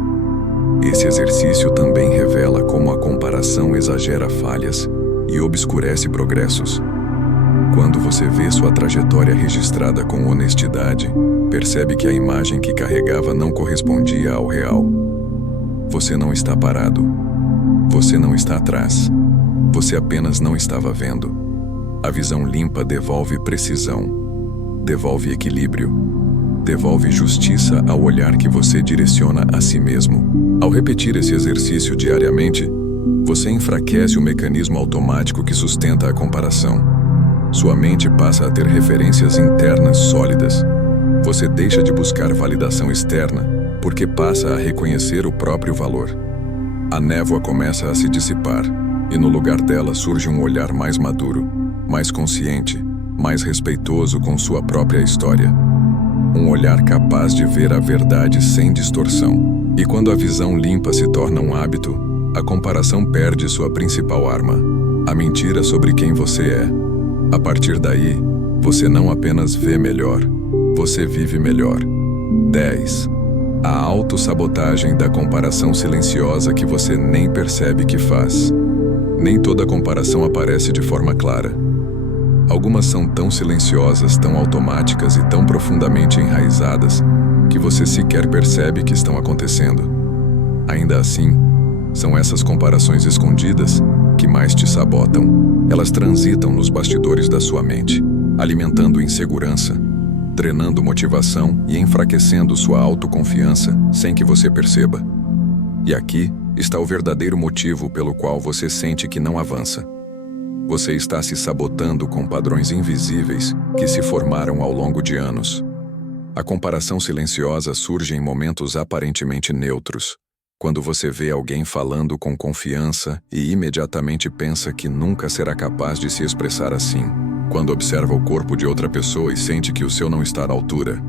Esse exercício também revela como a comparação exagera falhas e obscurece progressos. Quando você vê sua trajetória registrada com honestidade, percebe que a imagem que carregava não correspondia ao real. Você não está parado. Você não está atrás. Você apenas não estava vendo. A visão limpa devolve precisão, devolve equilíbrio, devolve justiça ao olhar que você direciona a si mesmo. Ao repetir esse exercício diariamente, você enfraquece o mecanismo automático que sustenta a comparação. Sua mente passa a ter referências internas sólidas. Você deixa de buscar validação externa, porque passa a reconhecer o próprio valor. A névoa começa a se dissipar, e no lugar dela surge um olhar mais maduro, mais consciente, mais respeitoso com sua própria história. Um olhar capaz de ver a verdade sem distorção. E quando a visão limpa se torna um hábito, a comparação perde sua principal arma, a mentira sobre quem você é. A partir daí, você não apenas vê melhor, você vive melhor. 10. A autossabotagem da comparação silenciosa que você nem percebe que faz. Nem toda comparação aparece de forma clara. Algumas são tão silenciosas, tão automáticas e tão profundamente enraizadas que você sequer percebe que estão acontecendo. Ainda assim, são essas comparações escondidas que mais te sabotam. Elas transitam nos bastidores da sua mente, alimentando insegurança, drenando motivação e enfraquecendo sua autoconfiança sem que você perceba. E aqui está o verdadeiro motivo pelo qual você sente que não avança. Você está se sabotando com padrões invisíveis que se formaram ao longo de anos. A comparação silenciosa surge em momentos aparentemente neutros, quando você vê alguém falando com confiança e imediatamente pensa que nunca será capaz de se expressar assim. Quando observa o corpo de outra pessoa e sente que o seu não está à altura.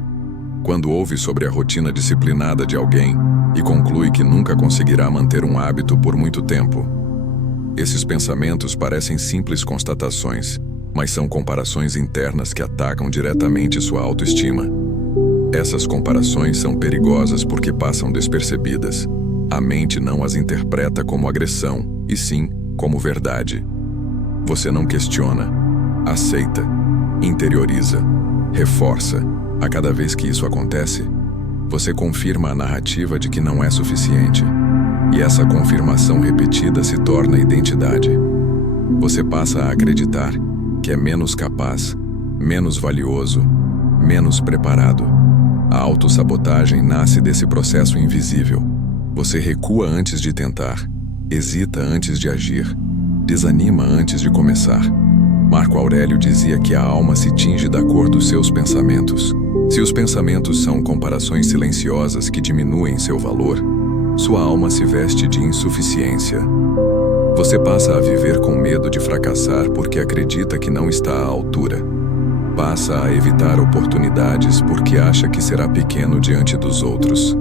Quando ouve sobre a rotina disciplinada de alguém e conclui que nunca conseguirá manter um hábito por muito tempo. Esses pensamentos parecem simples constatações, mas são comparações internas que atacam diretamente sua autoestima. Essas comparações são perigosas porque passam despercebidas. A mente não as interpreta como agressão, e sim como verdade. Você não questiona, aceita, interioriza, reforça. A cada vez que isso acontece, você confirma a narrativa de que não é suficiente. E essa confirmação repetida se torna identidade. Você passa a acreditar que é menos capaz, menos valioso, menos preparado. A autossabotagem nasce desse processo invisível. Você recua antes de tentar, hesita antes de agir, desanima antes de começar. Marco Aurélio dizia que a alma se tinge da cor dos seus pensamentos. Se os pensamentos são comparações silenciosas que diminuem seu valor, sua alma se veste de insuficiência. Você passa a viver com medo de fracassar porque acredita que não está à altura. Passa a evitar oportunidades porque acha que será pequeno diante dos outros.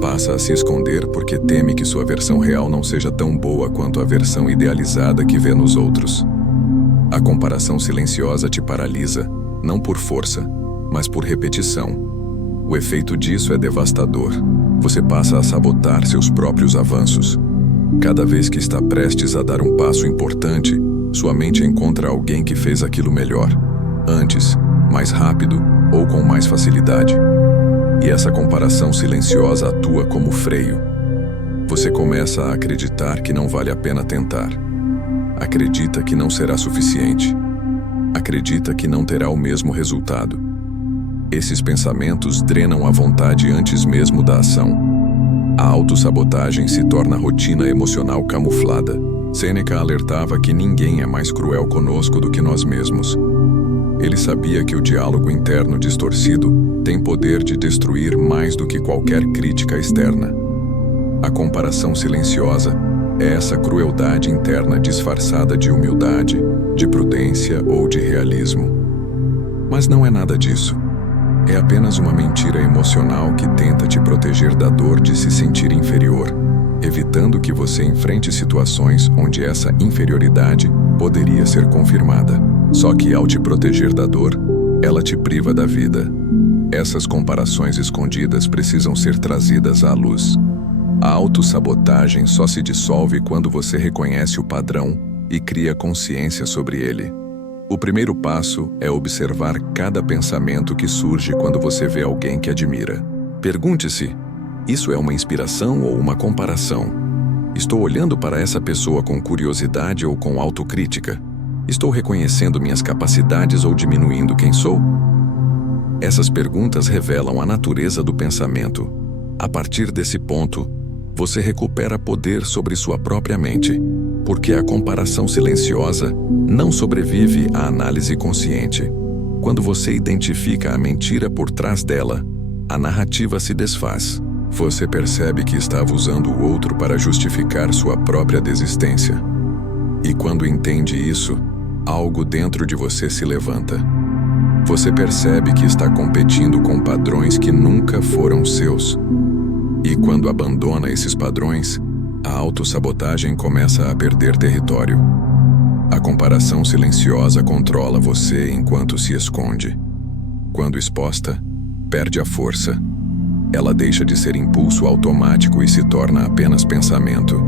Passa a se esconder porque teme que sua versão real não seja tão boa quanto a versão idealizada que vê nos outros. A comparação silenciosa te paralisa, não por força, mas por repetição. O efeito disso é devastador. Você passa a sabotar seus próprios avanços. Cada vez que está prestes a dar um passo importante, sua mente encontra alguém que fez aquilo melhor, antes, mais rápido ou com mais facilidade. E essa comparação silenciosa atua como freio. Você começa a acreditar que não vale a pena tentar. Acredita que não será suficiente. Acredita que não terá o mesmo resultado. Esses pensamentos drenam a vontade antes mesmo da ação. A autossabotagem se torna rotina emocional camuflada. Sêneca alertava que ninguém é mais cruel conosco do que nós mesmos. Ele sabia que o diálogo interno distorcido tem poder de destruir mais do que qualquer crítica externa. A comparação silenciosa é essa crueldade interna disfarçada de humildade, de prudência ou de realismo. Mas não é nada disso. É apenas uma mentira emocional que tenta te proteger da dor de se sentir inferior, evitando que você enfrente situações onde essa inferioridade poderia ser confirmada. Só que ao te proteger da dor, ela te priva da vida. Essas comparações escondidas precisam ser trazidas à luz. A autossabotagem só se dissolve quando você reconhece o padrão e cria consciência sobre ele. O primeiro passo é observar cada pensamento que surge quando você vê alguém que admira. Pergunte-se: isso é uma inspiração ou uma comparação? Estou olhando para essa pessoa com curiosidade ou com autocrítica? Estou reconhecendo minhas capacidades ou diminuindo quem sou? Essas perguntas revelam a natureza do pensamento. A partir desse ponto, você recupera poder sobre sua própria mente, porque a comparação silenciosa não sobrevive à análise consciente. Quando você identifica a mentira por trás dela, a narrativa se desfaz. Você percebe que estava usando o outro para justificar sua própria desistência. E quando entende isso, algo dentro de você se levanta. Você percebe que está competindo com padrões que nunca foram seus. E quando abandona esses padrões, a autossabotagem começa a perder território. A comparação silenciosa controla você enquanto se esconde. Quando exposta, perde a força. Ela deixa de ser impulso automático e se torna apenas pensamento.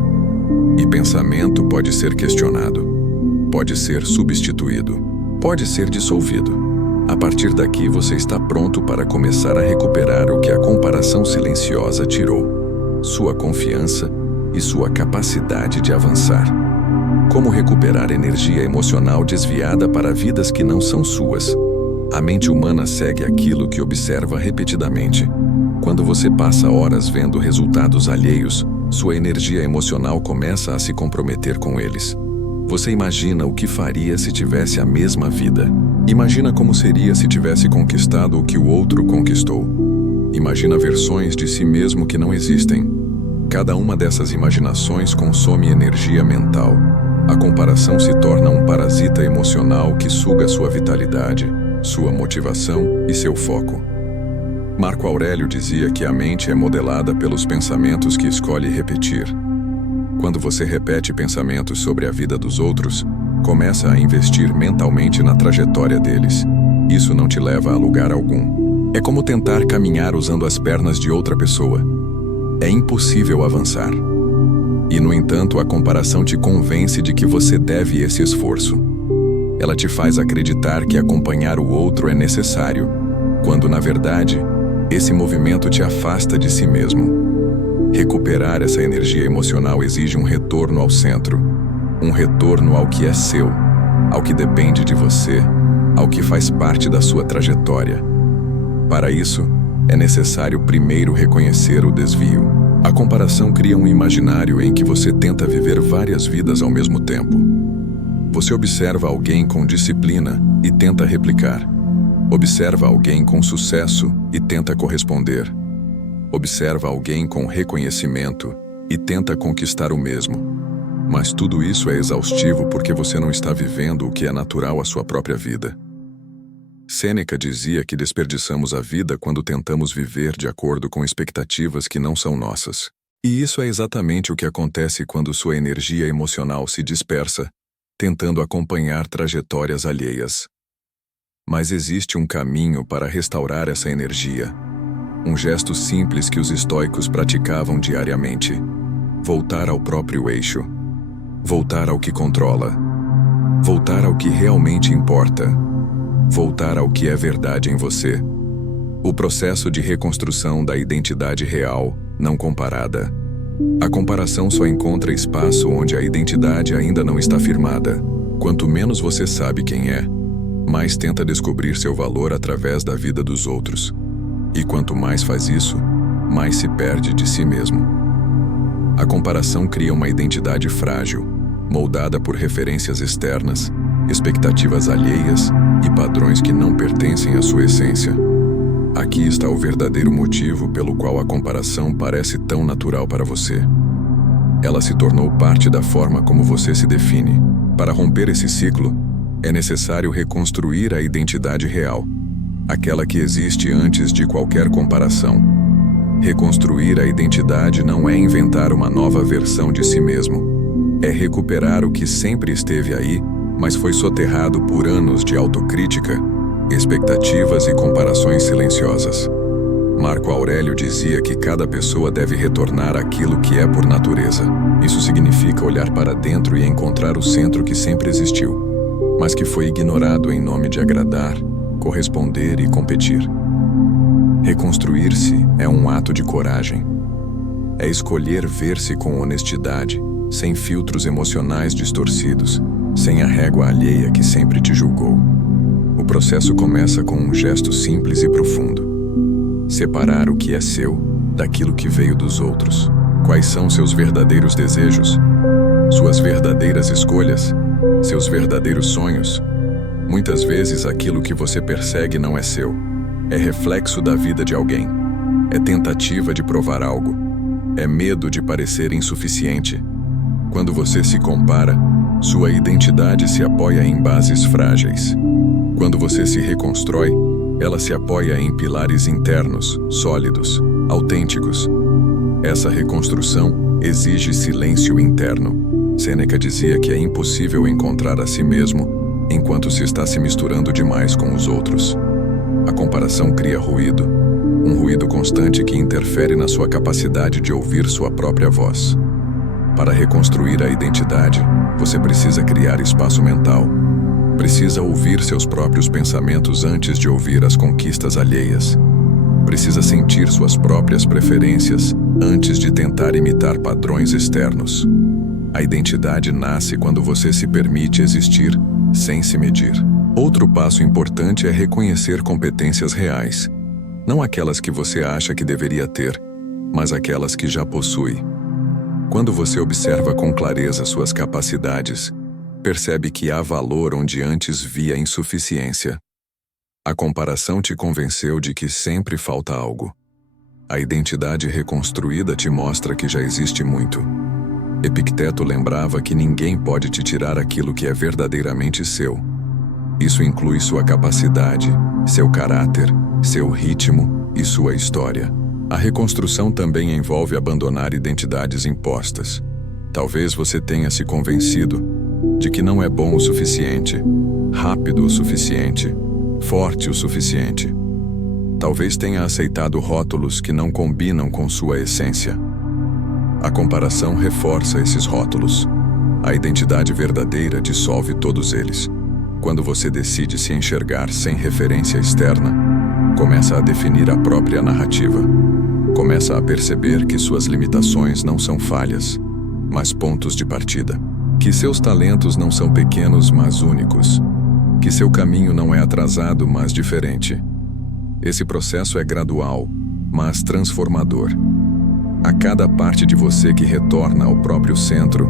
E pensamento pode ser questionado, pode ser substituído, pode ser dissolvido. A partir daqui você está pronto para começar a recuperar o que a comparação silenciosa tirou: sua confiança e sua capacidade de avançar. Como recuperar energia emocional desviada para vidas que não são suas? A mente humana segue aquilo que observa repetidamente. Quando você passa horas vendo resultados alheios, sua energia emocional começa a se comprometer com eles. Você imagina o que faria se tivesse a mesma vida. Imagina como seria se tivesse conquistado o que o outro conquistou. Imagina versões de si mesmo que não existem. Cada uma dessas imaginações consome energia mental. A comparação se torna um parasita emocional que suga sua vitalidade, sua motivação e seu foco. Marco Aurélio dizia que a mente é modelada pelos pensamentos que escolhe repetir. Quando você repete pensamentos sobre a vida dos outros, começa a investir mentalmente na trajetória deles. Isso não te leva a lugar algum. É como tentar caminhar usando as pernas de outra pessoa. É impossível avançar. E, no entanto, a comparação te convence de que você deve esse esforço. Ela te faz acreditar que acompanhar o outro é necessário, quando, na verdade, esse movimento te afasta de si mesmo. Recuperar essa energia emocional exige um retorno ao centro, um retorno ao que é seu, ao que depende de você, ao que faz parte da sua trajetória. Para isso, é necessário primeiro reconhecer o desvio. A comparação cria um imaginário em que você tenta viver várias vidas ao mesmo tempo. Você observa alguém com disciplina e tenta replicar. Observa alguém com sucesso e tenta corresponder. Observa alguém com reconhecimento e tenta conquistar o mesmo. Mas tudo isso é exaustivo porque você não está vivendo o que é natural à sua própria vida. Sêneca dizia que desperdiçamos a vida quando tentamos viver de acordo com expectativas que não são nossas. E isso é exatamente o que acontece quando sua energia emocional se dispersa, tentando acompanhar trajetórias alheias. Mas existe um caminho para restaurar essa energia. Um gesto simples que os estoicos praticavam diariamente. Voltar ao próprio eixo. Voltar ao que controla. Voltar ao que realmente importa. Voltar ao que é verdade em você. O processo de reconstrução da identidade real, não comparada. A comparação só encontra espaço onde a identidade ainda não está firmada. Quanto menos você sabe quem é, mais tenta descobrir seu valor através da vida dos outros. E quanto mais faz isso, mais se perde de si mesmo. A comparação cria uma identidade frágil, moldada por referências externas, expectativas alheias e padrões que não pertencem à sua essência. Aqui está o verdadeiro motivo pelo qual a comparação parece tão natural para você. Ela se tornou parte da forma como você se define. Para romper esse ciclo, é necessário reconstruir a identidade real, aquela que existe antes de qualquer comparação. Reconstruir a identidade não é inventar uma nova versão de si mesmo. É recuperar o que sempre esteve aí, mas foi soterrado por anos de autocrítica, expectativas e comparações silenciosas. Marco Aurélio dizia que cada pessoa deve retornar àquilo que é por natureza. Isso significa olhar para dentro e encontrar o centro que sempre existiu, mas que foi ignorado em nome de agradar, corresponder e competir. Reconstruir-se é um ato de coragem. É escolher ver-se com honestidade, sem filtros emocionais distorcidos, sem a régua alheia que sempre te julgou. O processo começa com um gesto simples e profundo. Separar o que é seu daquilo que veio dos outros. Quais são seus verdadeiros desejos? Suas verdadeiras escolhas? Seus verdadeiros sonhos? Muitas vezes aquilo que você persegue não é seu. É reflexo da vida de alguém. É tentativa de provar algo. É medo de parecer insuficiente. Quando você se compara, sua identidade se apoia em bases frágeis. Quando você se reconstrói, ela se apoia em pilares internos, sólidos, autênticos. Essa reconstrução exige silêncio interno. Sêneca dizia que é impossível encontrar a si mesmo enquanto se está se misturando demais com os outros. A comparação cria ruído, um ruído constante que interfere na sua capacidade de ouvir sua própria voz. Para reconstruir a identidade, você precisa criar espaço mental. Precisa ouvir seus próprios pensamentos antes de ouvir as conquistas alheias. Precisa sentir suas próprias preferências antes de tentar imitar padrões externos. A identidade nasce quando você se permite existir sem se medir. Outro passo importante é reconhecer competências reais. Não aquelas que você acha que deveria ter, mas aquelas que já possui. Quando você observa com clareza suas capacidades, percebe que há valor onde antes via insuficiência. A comparação te convenceu de que sempre falta algo. A identidade reconstruída te mostra que já existe muito. Epicteto lembrava que ninguém pode te tirar aquilo que é verdadeiramente seu. Isso inclui sua capacidade, seu caráter, seu ritmo e sua história. A reconstrução também envolve abandonar identidades impostas. Talvez você tenha se convencido de que não é bom o suficiente, rápido o suficiente, forte o suficiente. Talvez tenha aceitado rótulos que não combinam com sua essência. A comparação reforça esses rótulos. A identidade verdadeira dissolve todos eles. Quando você decide se enxergar sem referência externa, começa a definir a própria narrativa. Começa a perceber que suas limitações não são falhas, mas pontos de partida. Que seus talentos não são pequenos, mas únicos. Que seu caminho não é atrasado, mas diferente. Esse processo é gradual, mas transformador. A cada parte de você que retorna ao próprio centro,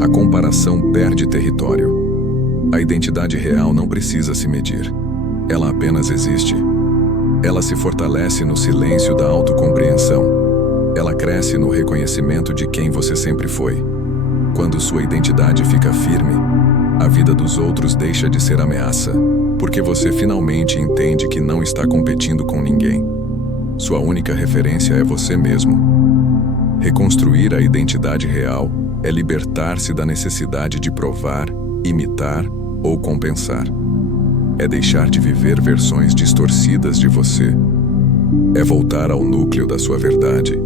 a comparação perde território. A identidade real não precisa se medir. Ela apenas existe. Ela se fortalece no silêncio da autocompreensão. Ela cresce no reconhecimento de quem você sempre foi. Quando sua identidade fica firme, a vida dos outros deixa de ser ameaça, porque você finalmente entende que não está competindo com ninguém. Sua única referência é você mesmo. Reconstruir a identidade real é libertar-se da necessidade de provar, imitar ou compensar. É deixar de viver versões distorcidas de você. É voltar ao núcleo da sua verdade.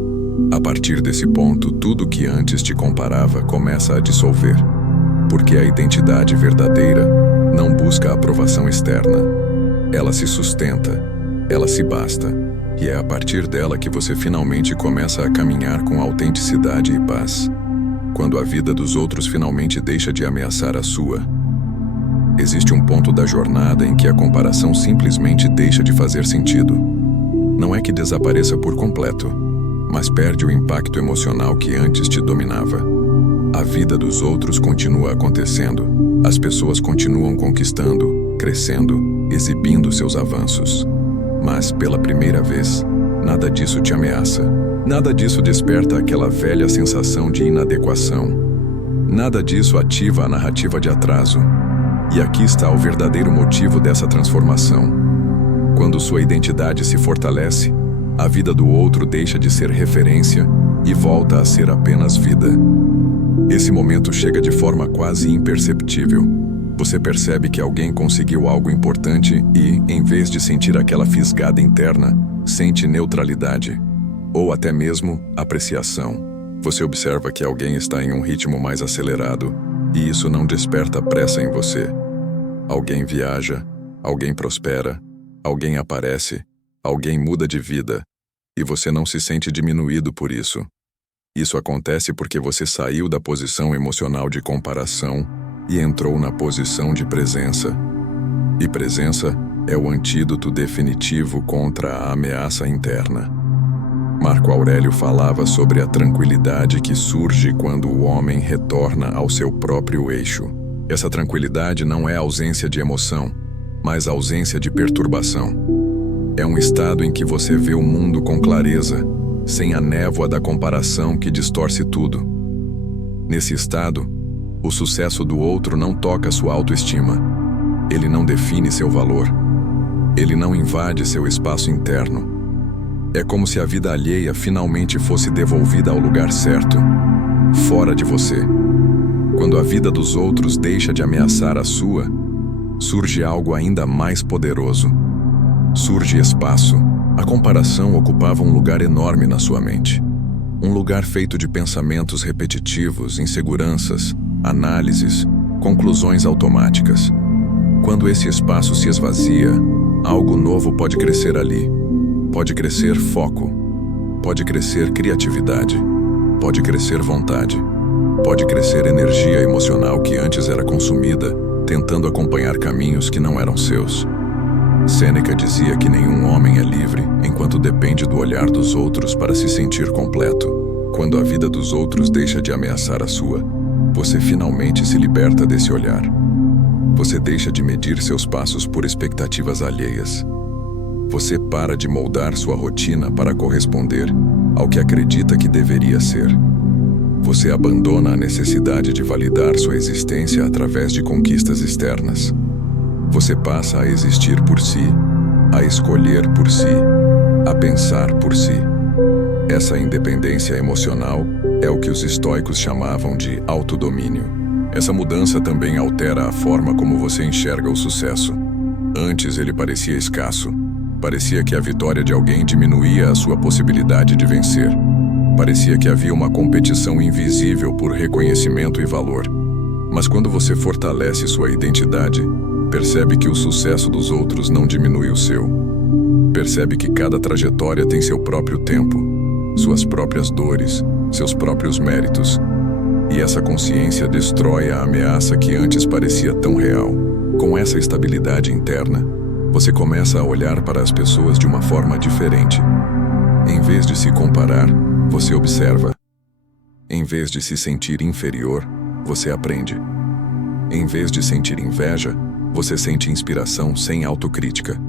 A partir desse ponto, tudo que antes te comparava começa a dissolver. Porque a identidade verdadeira não busca aprovação externa. Ela se sustenta, ela se basta, e é a partir dela que você finalmente começa a caminhar com autenticidade e paz. Quando a vida dos outros finalmente deixa de ameaçar a sua, existe um ponto da jornada em que a comparação simplesmente deixa de fazer sentido. Não é que desapareça por completo, mas perde o impacto emocional que antes te dominava. A vida dos outros continua acontecendo. As pessoas continuam conquistando, crescendo, exibindo seus avanços. Mas, pela primeira vez, nada disso te ameaça. Nada disso desperta aquela velha sensação de inadequação. Nada disso ativa a narrativa de atraso. E aqui está o verdadeiro motivo dessa transformação. Quando sua identidade se fortalece, a vida do outro deixa de ser referência e volta a ser apenas vida. Esse momento chega de forma quase imperceptível. Você percebe que alguém conseguiu algo importante e, em vez de sentir aquela fisgada interna, sente neutralidade, ou até mesmo apreciação. Você observa que alguém está em um ritmo mais acelerado, e isso não desperta pressa em você. Alguém viaja, alguém prospera, alguém aparece, alguém muda de vida, e você não se sente diminuído por isso. Isso acontece porque você saiu da posição emocional de comparação e entrou na posição de presença. E presença é o antídoto definitivo contra a ameaça interna. Marco Aurélio falava sobre a tranquilidade que surge quando o homem retorna ao seu próprio eixo. Essa tranquilidade não é ausência de emoção, mas ausência de perturbação. É um estado em que você vê o mundo com clareza, sem a névoa da comparação que distorce tudo. Nesse estado, o sucesso do outro não toca sua autoestima. Ele não define seu valor. Ele não invade seu espaço interno. É como se a vida alheia finalmente fosse devolvida ao lugar certo, fora de você. Quando a vida dos outros deixa de ameaçar a sua, surge algo ainda mais poderoso. Surge espaço. A comparação ocupava um lugar enorme na sua mente. Um lugar feito de pensamentos repetitivos, inseguranças, análises, conclusões automáticas. Quando esse espaço se esvazia, algo novo pode crescer ali. Pode crescer foco. Pode crescer criatividade. Pode crescer vontade. Pode crescer energia emocional que antes era consumida, tentando acompanhar caminhos que não eram seus. Sêneca dizia que nenhum homem é livre enquanto depende do olhar dos outros para se sentir completo. Quando a vida dos outros deixa de ameaçar a sua, você finalmente se liberta desse olhar. Você deixa de medir seus passos por expectativas alheias. Você para de moldar sua rotina para corresponder ao que acredita que deveria ser. Você abandona a necessidade de validar sua existência através de conquistas externas. Você passa a existir por si, a escolher por si, a pensar por si. Essa independência emocional é o que os estoicos chamavam de autodomínio. Essa mudança também altera a forma como você enxerga o sucesso. Antes ele parecia escasso. Parecia que a vitória de alguém diminuía a sua possibilidade de vencer. Parecia que havia uma competição invisível por reconhecimento e valor. Mas quando você fortalece sua identidade, percebe que o sucesso dos outros não diminui o seu. Percebe que cada trajetória tem seu próprio tempo, suas próprias dores, seus próprios méritos. E essa consciência destrói a ameaça que antes parecia tão real. Com essa estabilidade interna, você começa a olhar para as pessoas de uma forma diferente. Em vez de se comparar, você observa. Em vez de se sentir inferior, você aprende. Em vez de sentir inveja, você sente inspiração sem autocrítica.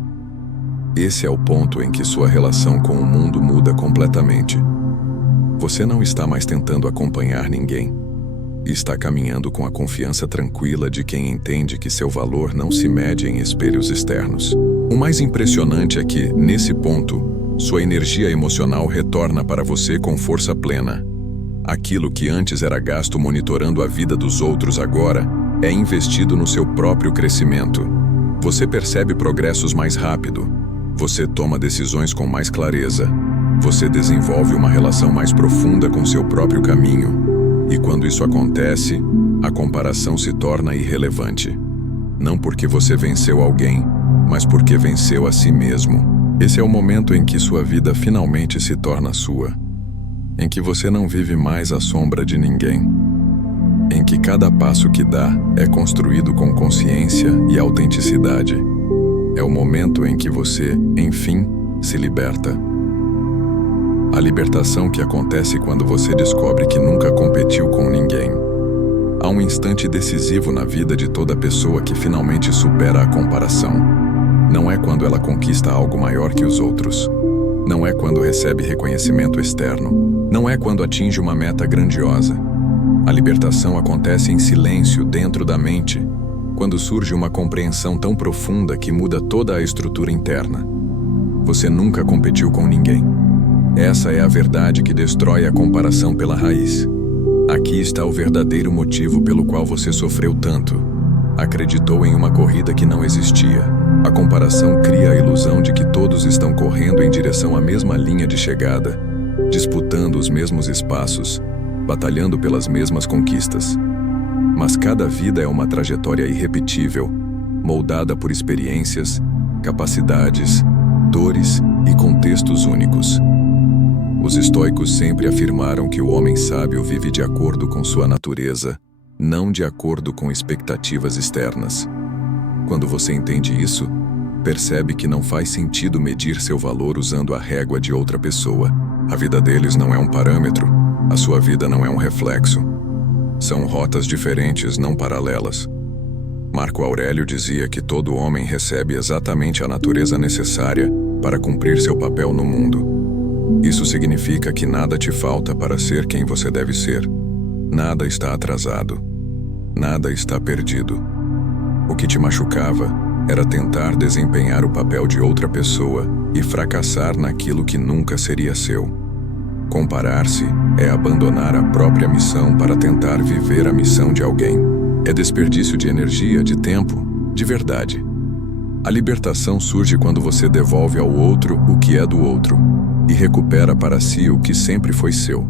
Esse é o ponto em que sua relação com o mundo muda completamente. Você não está mais tentando acompanhar ninguém. Está caminhando com a confiança tranquila de quem entende que seu valor não se mede em espelhos externos. O mais impressionante é que, nesse ponto, sua energia emocional retorna para você com força plena. Aquilo que antes era gasto monitorando a vida dos outros agora é investido no seu próprio crescimento. Você percebe progressos mais rápido. Você toma decisões com mais clareza. Você desenvolve uma relação mais profunda com seu próprio caminho. E quando isso acontece, a comparação se torna irrelevante. Não porque você venceu alguém, mas porque venceu a si mesmo. Esse é o momento em que sua vida finalmente se torna sua. Em que você não vive mais à sombra de ninguém. Em que cada passo que dá é construído com consciência e autenticidade. É o momento em que você, enfim, se liberta. A libertação que acontece quando você descobre que nunca competiu com ninguém. Há um instante decisivo na vida de toda pessoa que finalmente supera a comparação. Não é quando ela conquista algo maior que os outros. Não é quando recebe reconhecimento externo. Não é quando atinge uma meta grandiosa. A libertação acontece em silêncio dentro da mente, quando surge uma compreensão tão profunda que muda toda a estrutura interna. Você nunca competiu com ninguém. Essa é a verdade que destrói a comparação pela raiz. Aqui está o verdadeiro motivo pelo qual você sofreu tanto. Acreditou em uma corrida que não existia. A comparação cria a ilusão de que todos estão correndo em direção à mesma linha de chegada, disputando os mesmos espaços, batalhando pelas mesmas conquistas. Mas cada vida é uma trajetória irrepetível, moldada por experiências, capacidades, dores e contextos únicos. Os estoicos sempre afirmaram que o homem sábio vive de acordo com sua natureza, não de acordo com expectativas externas. Quando você entende isso, percebe que não faz sentido medir seu valor usando a régua de outra pessoa. A vida deles não é um parâmetro, a sua vida não é um reflexo. São rotas diferentes, não paralelas. Marco Aurélio dizia que todo homem recebe exatamente a natureza necessária para cumprir seu papel no mundo. Isso significa que nada te falta para ser quem você deve ser. Nada está atrasado. Nada está perdido. O que te machucava era tentar desempenhar o papel de outra pessoa e fracassar naquilo que nunca seria seu. Comparar-se é abandonar a própria missão para tentar viver a missão de alguém. É desperdício de energia, de tempo, de verdade. A libertação surge quando você devolve ao outro o que é do outro e recupera para si o que sempre foi seu.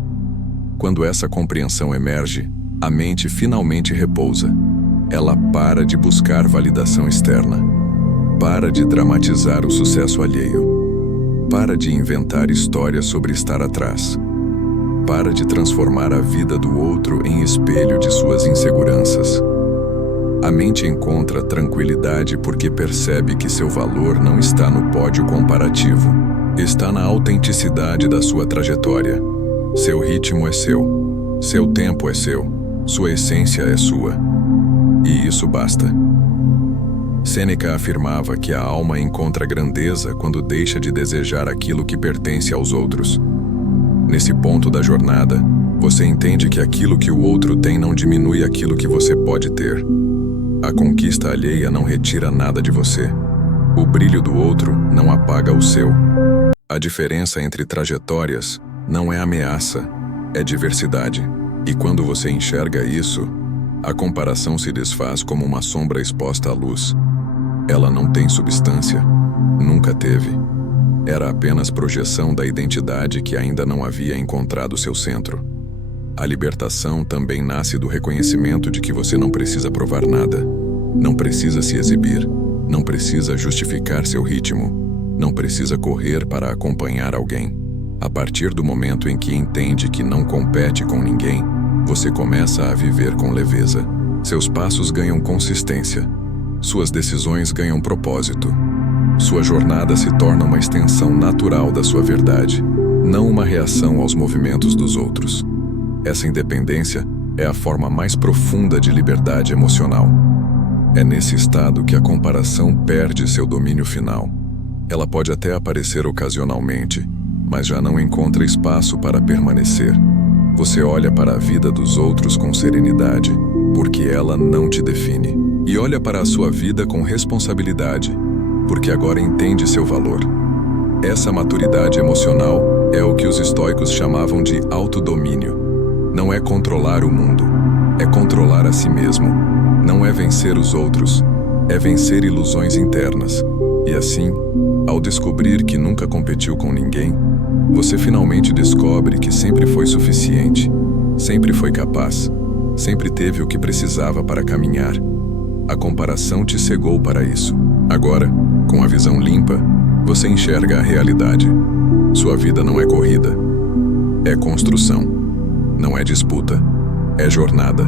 Quando essa compreensão emerge, a mente finalmente repousa. Ela para de buscar validação externa. Para de dramatizar o sucesso alheio. Para de inventar histórias sobre estar atrás. Para de transformar a vida do outro em espelho de suas inseguranças. A mente encontra tranquilidade porque percebe que seu valor não está no pódio comparativo. Está na autenticidade da sua trajetória. Seu ritmo é seu. Seu tempo é seu. Sua essência é sua. E isso basta. Sêneca afirmava que a alma encontra grandeza quando deixa de desejar aquilo que pertence aos outros. Nesse ponto da jornada, você entende que aquilo que o outro tem não diminui aquilo que você pode ter. A conquista alheia não retira nada de você. O brilho do outro não apaga o seu. A diferença entre trajetórias não é ameaça, é diversidade. E quando você enxerga isso, a comparação se desfaz como uma sombra exposta à luz. Ela não tem substância, nunca teve. Era apenas projeção da identidade que ainda não havia encontrado seu centro. A libertação também nasce do reconhecimento de que você não precisa provar nada, não precisa se exibir, não precisa justificar seu ritmo, não precisa correr para acompanhar alguém. A partir do momento em que entende que não compete com ninguém, você começa a viver com leveza. Seus passos ganham consistência, suas decisões ganham propósito. Sua jornada se torna uma extensão natural da sua verdade, não uma reação aos movimentos dos outros. Essa independência é a forma mais profunda de liberdade emocional. É nesse estado que a comparação perde seu domínio final. Ela pode até aparecer ocasionalmente, mas já não encontra espaço para permanecer. Você olha para a vida dos outros com serenidade, porque ela não te define. E olha para a sua vida com responsabilidade, porque agora entende seu valor. Essa maturidade emocional é o que os estoicos chamavam de autodomínio. Não é controlar o mundo, é controlar a si mesmo. Não é vencer os outros, é vencer ilusões internas. E assim, ao descobrir que nunca competiu com ninguém, você finalmente descobre que sempre foi suficiente, sempre foi capaz, sempre teve o que precisava para caminhar. A comparação te cegou para isso. Agora, com a visão limpa, você enxerga a realidade. Sua vida não é corrida, é construção. Não é disputa, é jornada.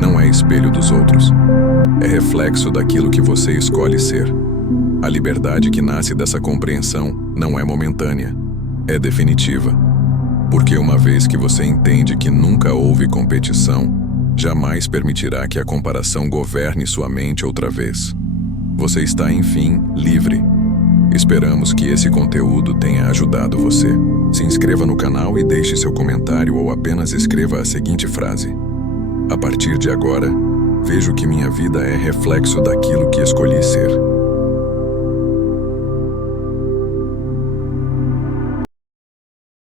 Não é espelho dos outros. É reflexo daquilo que você escolhe ser. A liberdade que nasce dessa compreensão não é momentânea, é definitiva. Porque uma vez que você entende que nunca houve competição, jamais permitirá que a comparação governe sua mente outra vez. Você está, enfim, livre. Esperamos que esse conteúdo tenha ajudado você. Se inscreva no canal e deixe seu comentário ou apenas escreva a seguinte frase: a partir de agora, vejo que minha vida é reflexo daquilo que escolhi.